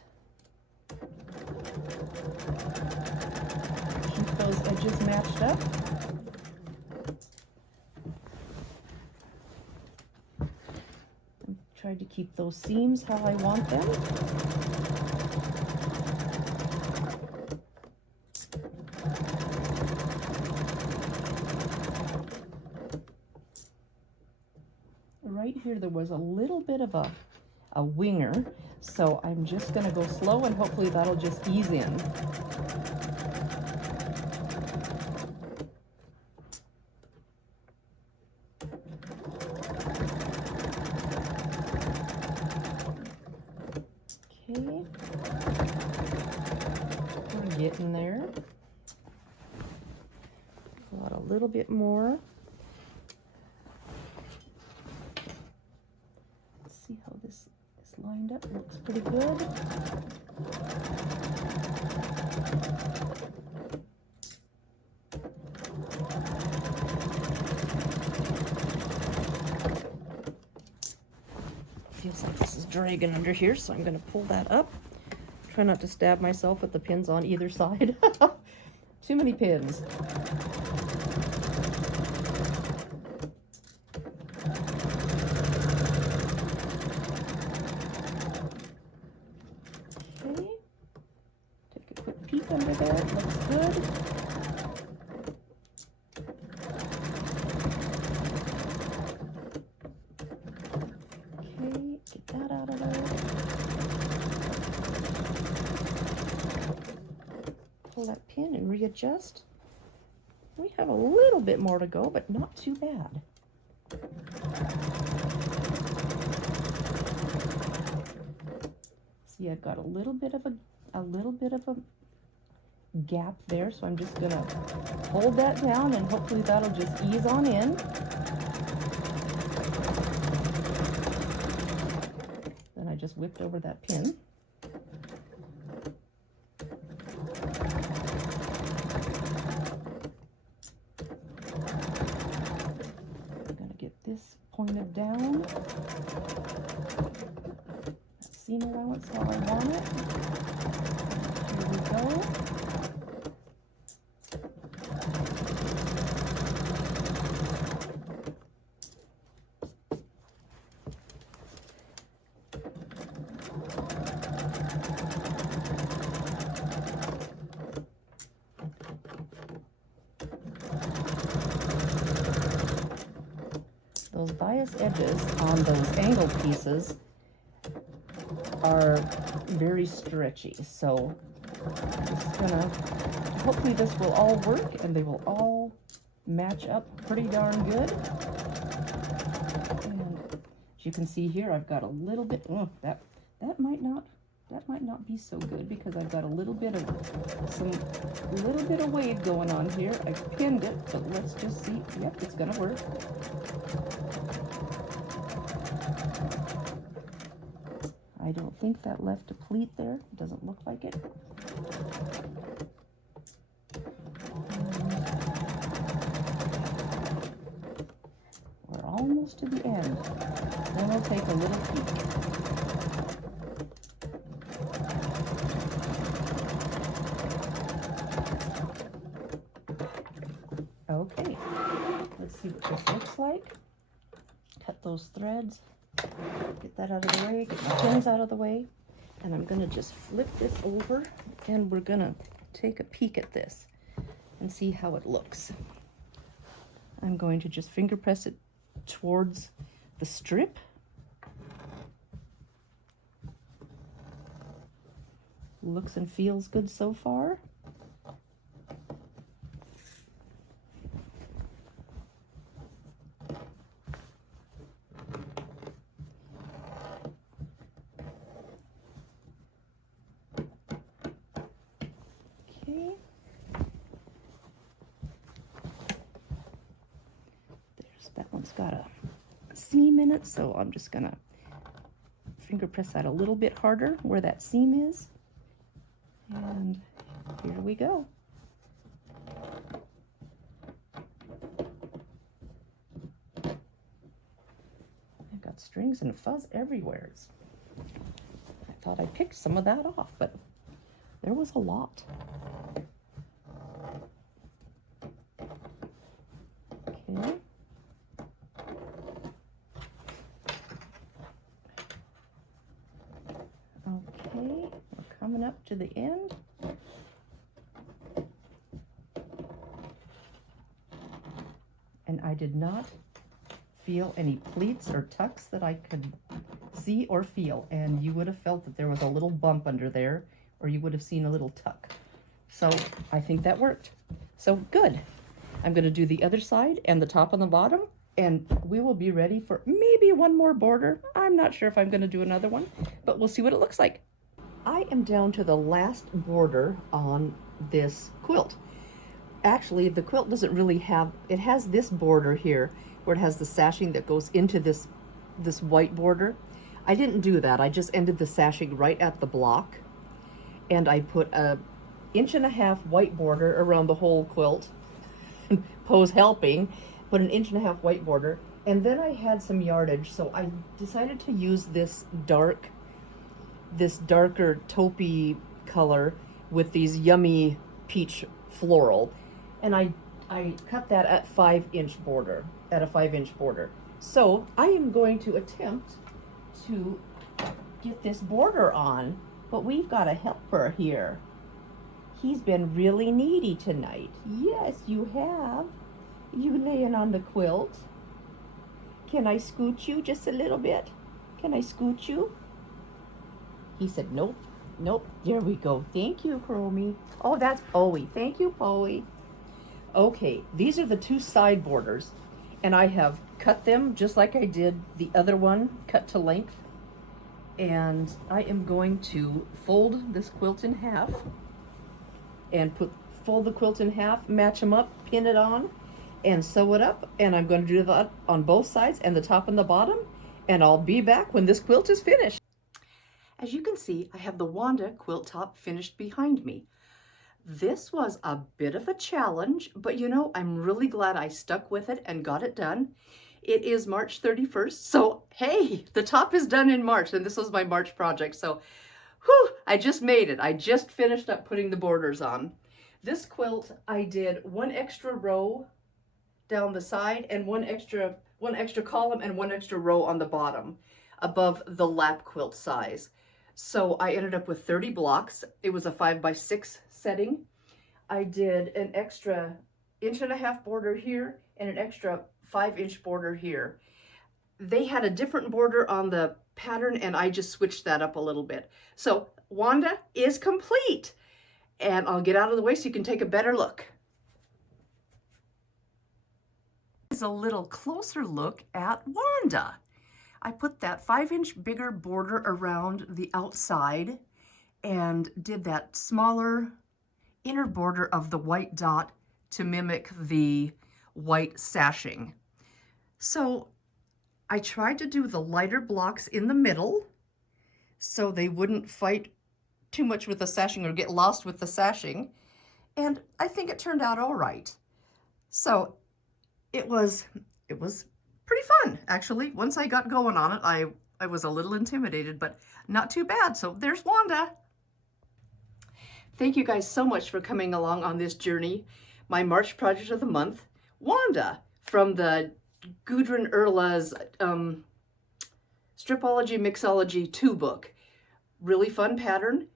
keep those edges matched up. tried to keep those seams how I want them. Right here there was a little bit of a winger, so I'm just going to go slow and hopefully that'll just ease in. Okay, we're getting there. Got a little bit more. Let's see how this is lined up. Looks pretty good. Feels like this is dragging under here, so I'm going to pull that up. Try not to stab myself with the pins on either side. Too many pins. Okay. Take a quick peek under there. Looks good. Okay, get that out of there. Pull that pin and readjust. We have a little bit more to go, but not too bad. See, I've got a little bit of a gap there, so I'm just gonna hold that down and hopefully that'll just ease on in. Then I just whipped over that pin. This pointed down. That seam allowance how I want it. Here we go. Those bias edges on those angle pieces are very stretchy, so I'm just gonna, hopefully this will all work and they will all match up pretty darn good. And as you can see here, I've got a little bit, that might not be so good because I've got a little bit of wave going on here. I pinned it, but let's just see. Yep, it's gonna work. I don't think that left a pleat there. It doesn't look like it. We're almost to the end. Then we'll take a little peek. Okay, let's see what this looks like. Cut those threads. Get that out of the way, get my pins out of the way, and I'm going to just flip this over and we're going to take a peek at this and see how it looks. I'm going to just finger press it towards the strip. Looks and feels good so far. That one's got a seam in it, so I'm just gonna finger press that a little bit harder where that seam is. And here we go. I've got strings and fuzz everywhere. I thought I picked some of that off, but there was a lot. Okay. coming up to the end. And I did not feel any pleats or tucks that I could see or feel. And you would have felt that there was a little bump under there, or you would have seen a little tuck. So I think that worked. So good. I'm going to do the other side and the top and the bottom, and we will be ready for maybe one more border. I'm not sure if I'm going to do another one, but we'll see what it looks like. I am down to the last border on this quilt. Actually, the quilt doesn't really have, it has this border here where it has the sashing that goes into this white border. I didn't do that. I just ended the sashing right at the block, and I put a 1.5 inch white border around the whole quilt. Pose helping, put an 1.5 inch white border, and then I had some yardage, so I decided to use this darker taupey color with these yummy peach floral, and I cut that at 5-inch border, at a 5-inch border. So I am going to attempt to get this border on, but we've got a helper here. He's been really needy tonight. Yes, you have. You laying on the quilt. Can I scoot you just a little bit? Can I scoot you? He said, nope, nope. There we go. Thank you, Chromie. Oh, that's Poey. Thank you, Poey. Okay, these are the two side borders, and I have cut them just like I did the other one, cut to length. And I am going to fold this quilt in half and fold the quilt in half, match them up, pin it on, and sew it up. And I'm going to do that on both sides, and the top and the bottom, and I'll be back when this quilt is finished. As you can see, I have the Wanda quilt top finished behind me. This was a bit of a challenge, but you know, I'm really glad I stuck with it and got it done. It is March 31st, so hey, the top is done in March, and this was my March project, so whew, I just made it. I just finished up putting the borders on. This quilt, I did 1 extra row down the side and one extra column and 1 extra row on the bottom above the lap quilt size. So I ended up with 30 blocks. It was a 5x6 setting. I did an extra 1.5 inch border here and an extra 5-inch border here. They had a different border on the pattern, and I just switched that up a little bit. So Wanda is complete, and I'll get out of the way so you can take a better look. This is a little closer look at Wanda. I put that 5-inch bigger border around the outside and did that smaller inner border of the white dot to mimic the white sashing. So I tried to do the lighter blocks in the middle so they wouldn't fight too much with the sashing or get lost with the sashing, and I think it turned out all right. So it was pretty fun, actually. Once I got going on it, I was a little intimidated, but not too bad. So there's Wanda. Thank you guys so much for coming along on this journey. My March project of the month, Wanda, from the Gudrun Erla's Stripology Mixology 2 book. Really fun pattern.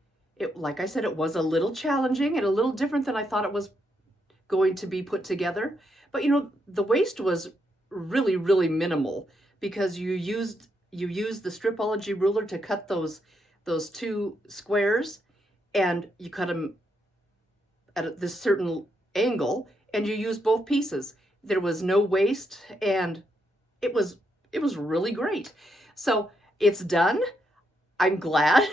Like I said, it was a little challenging and a little different than I thought it was going to be put together. But you know, the waste was really, really minimal because you used the Stripology ruler to cut those 2 squares, and you cut them at this certain angle, and you use both pieces. There was no waste, and it was really great. So it's done. I'm glad.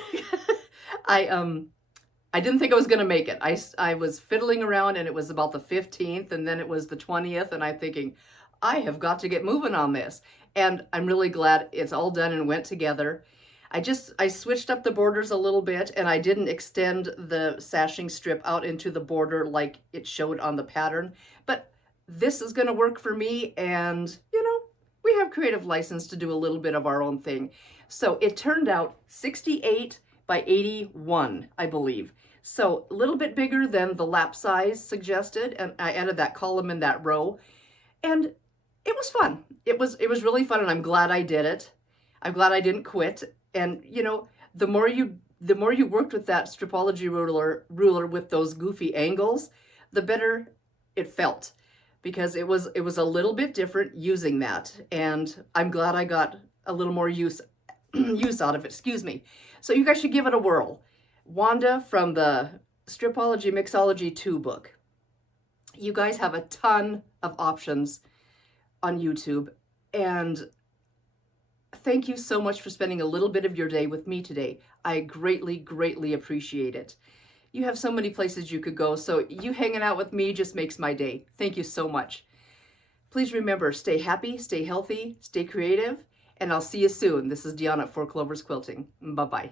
I didn't think I was gonna make it. I was fiddling around, and it was about the 15th, and then it was the 20th, and I'm thinking, I have got to get moving on this. And I'm really glad it's all done and went together. I switched up the borders a little bit, and I didn't extend the sashing strip out into the border like it showed on the pattern. But this is gonna work for me, and you know, we have creative license to do a little bit of our own thing. So it turned out 68 by 81, I believe. So a little bit bigger than the lap size suggested, and I added that column in that row, and it was fun. It was really fun, and I'm glad I did it. I'm glad I didn't quit. And you know, the more you the more you worked with that Stripology ruler with those goofy angles, the better it felt, because it was a little bit different using that, and I'm glad I got a little more use out of it, excuse me. So you guys should give it a whirl. Wanda from the Stripology Mixology 2 book. You guys have a ton of options on YouTube, and thank you so much for spending a little bit of your day with me today. I greatly, greatly appreciate it. You have so many places you could go, so you hanging out with me just makes my day. Thank you so much. Please remember, stay happy, stay healthy, stay creative, and I'll see you soon. This is Diahn at 4 Clovers Quilting. Bye-bye.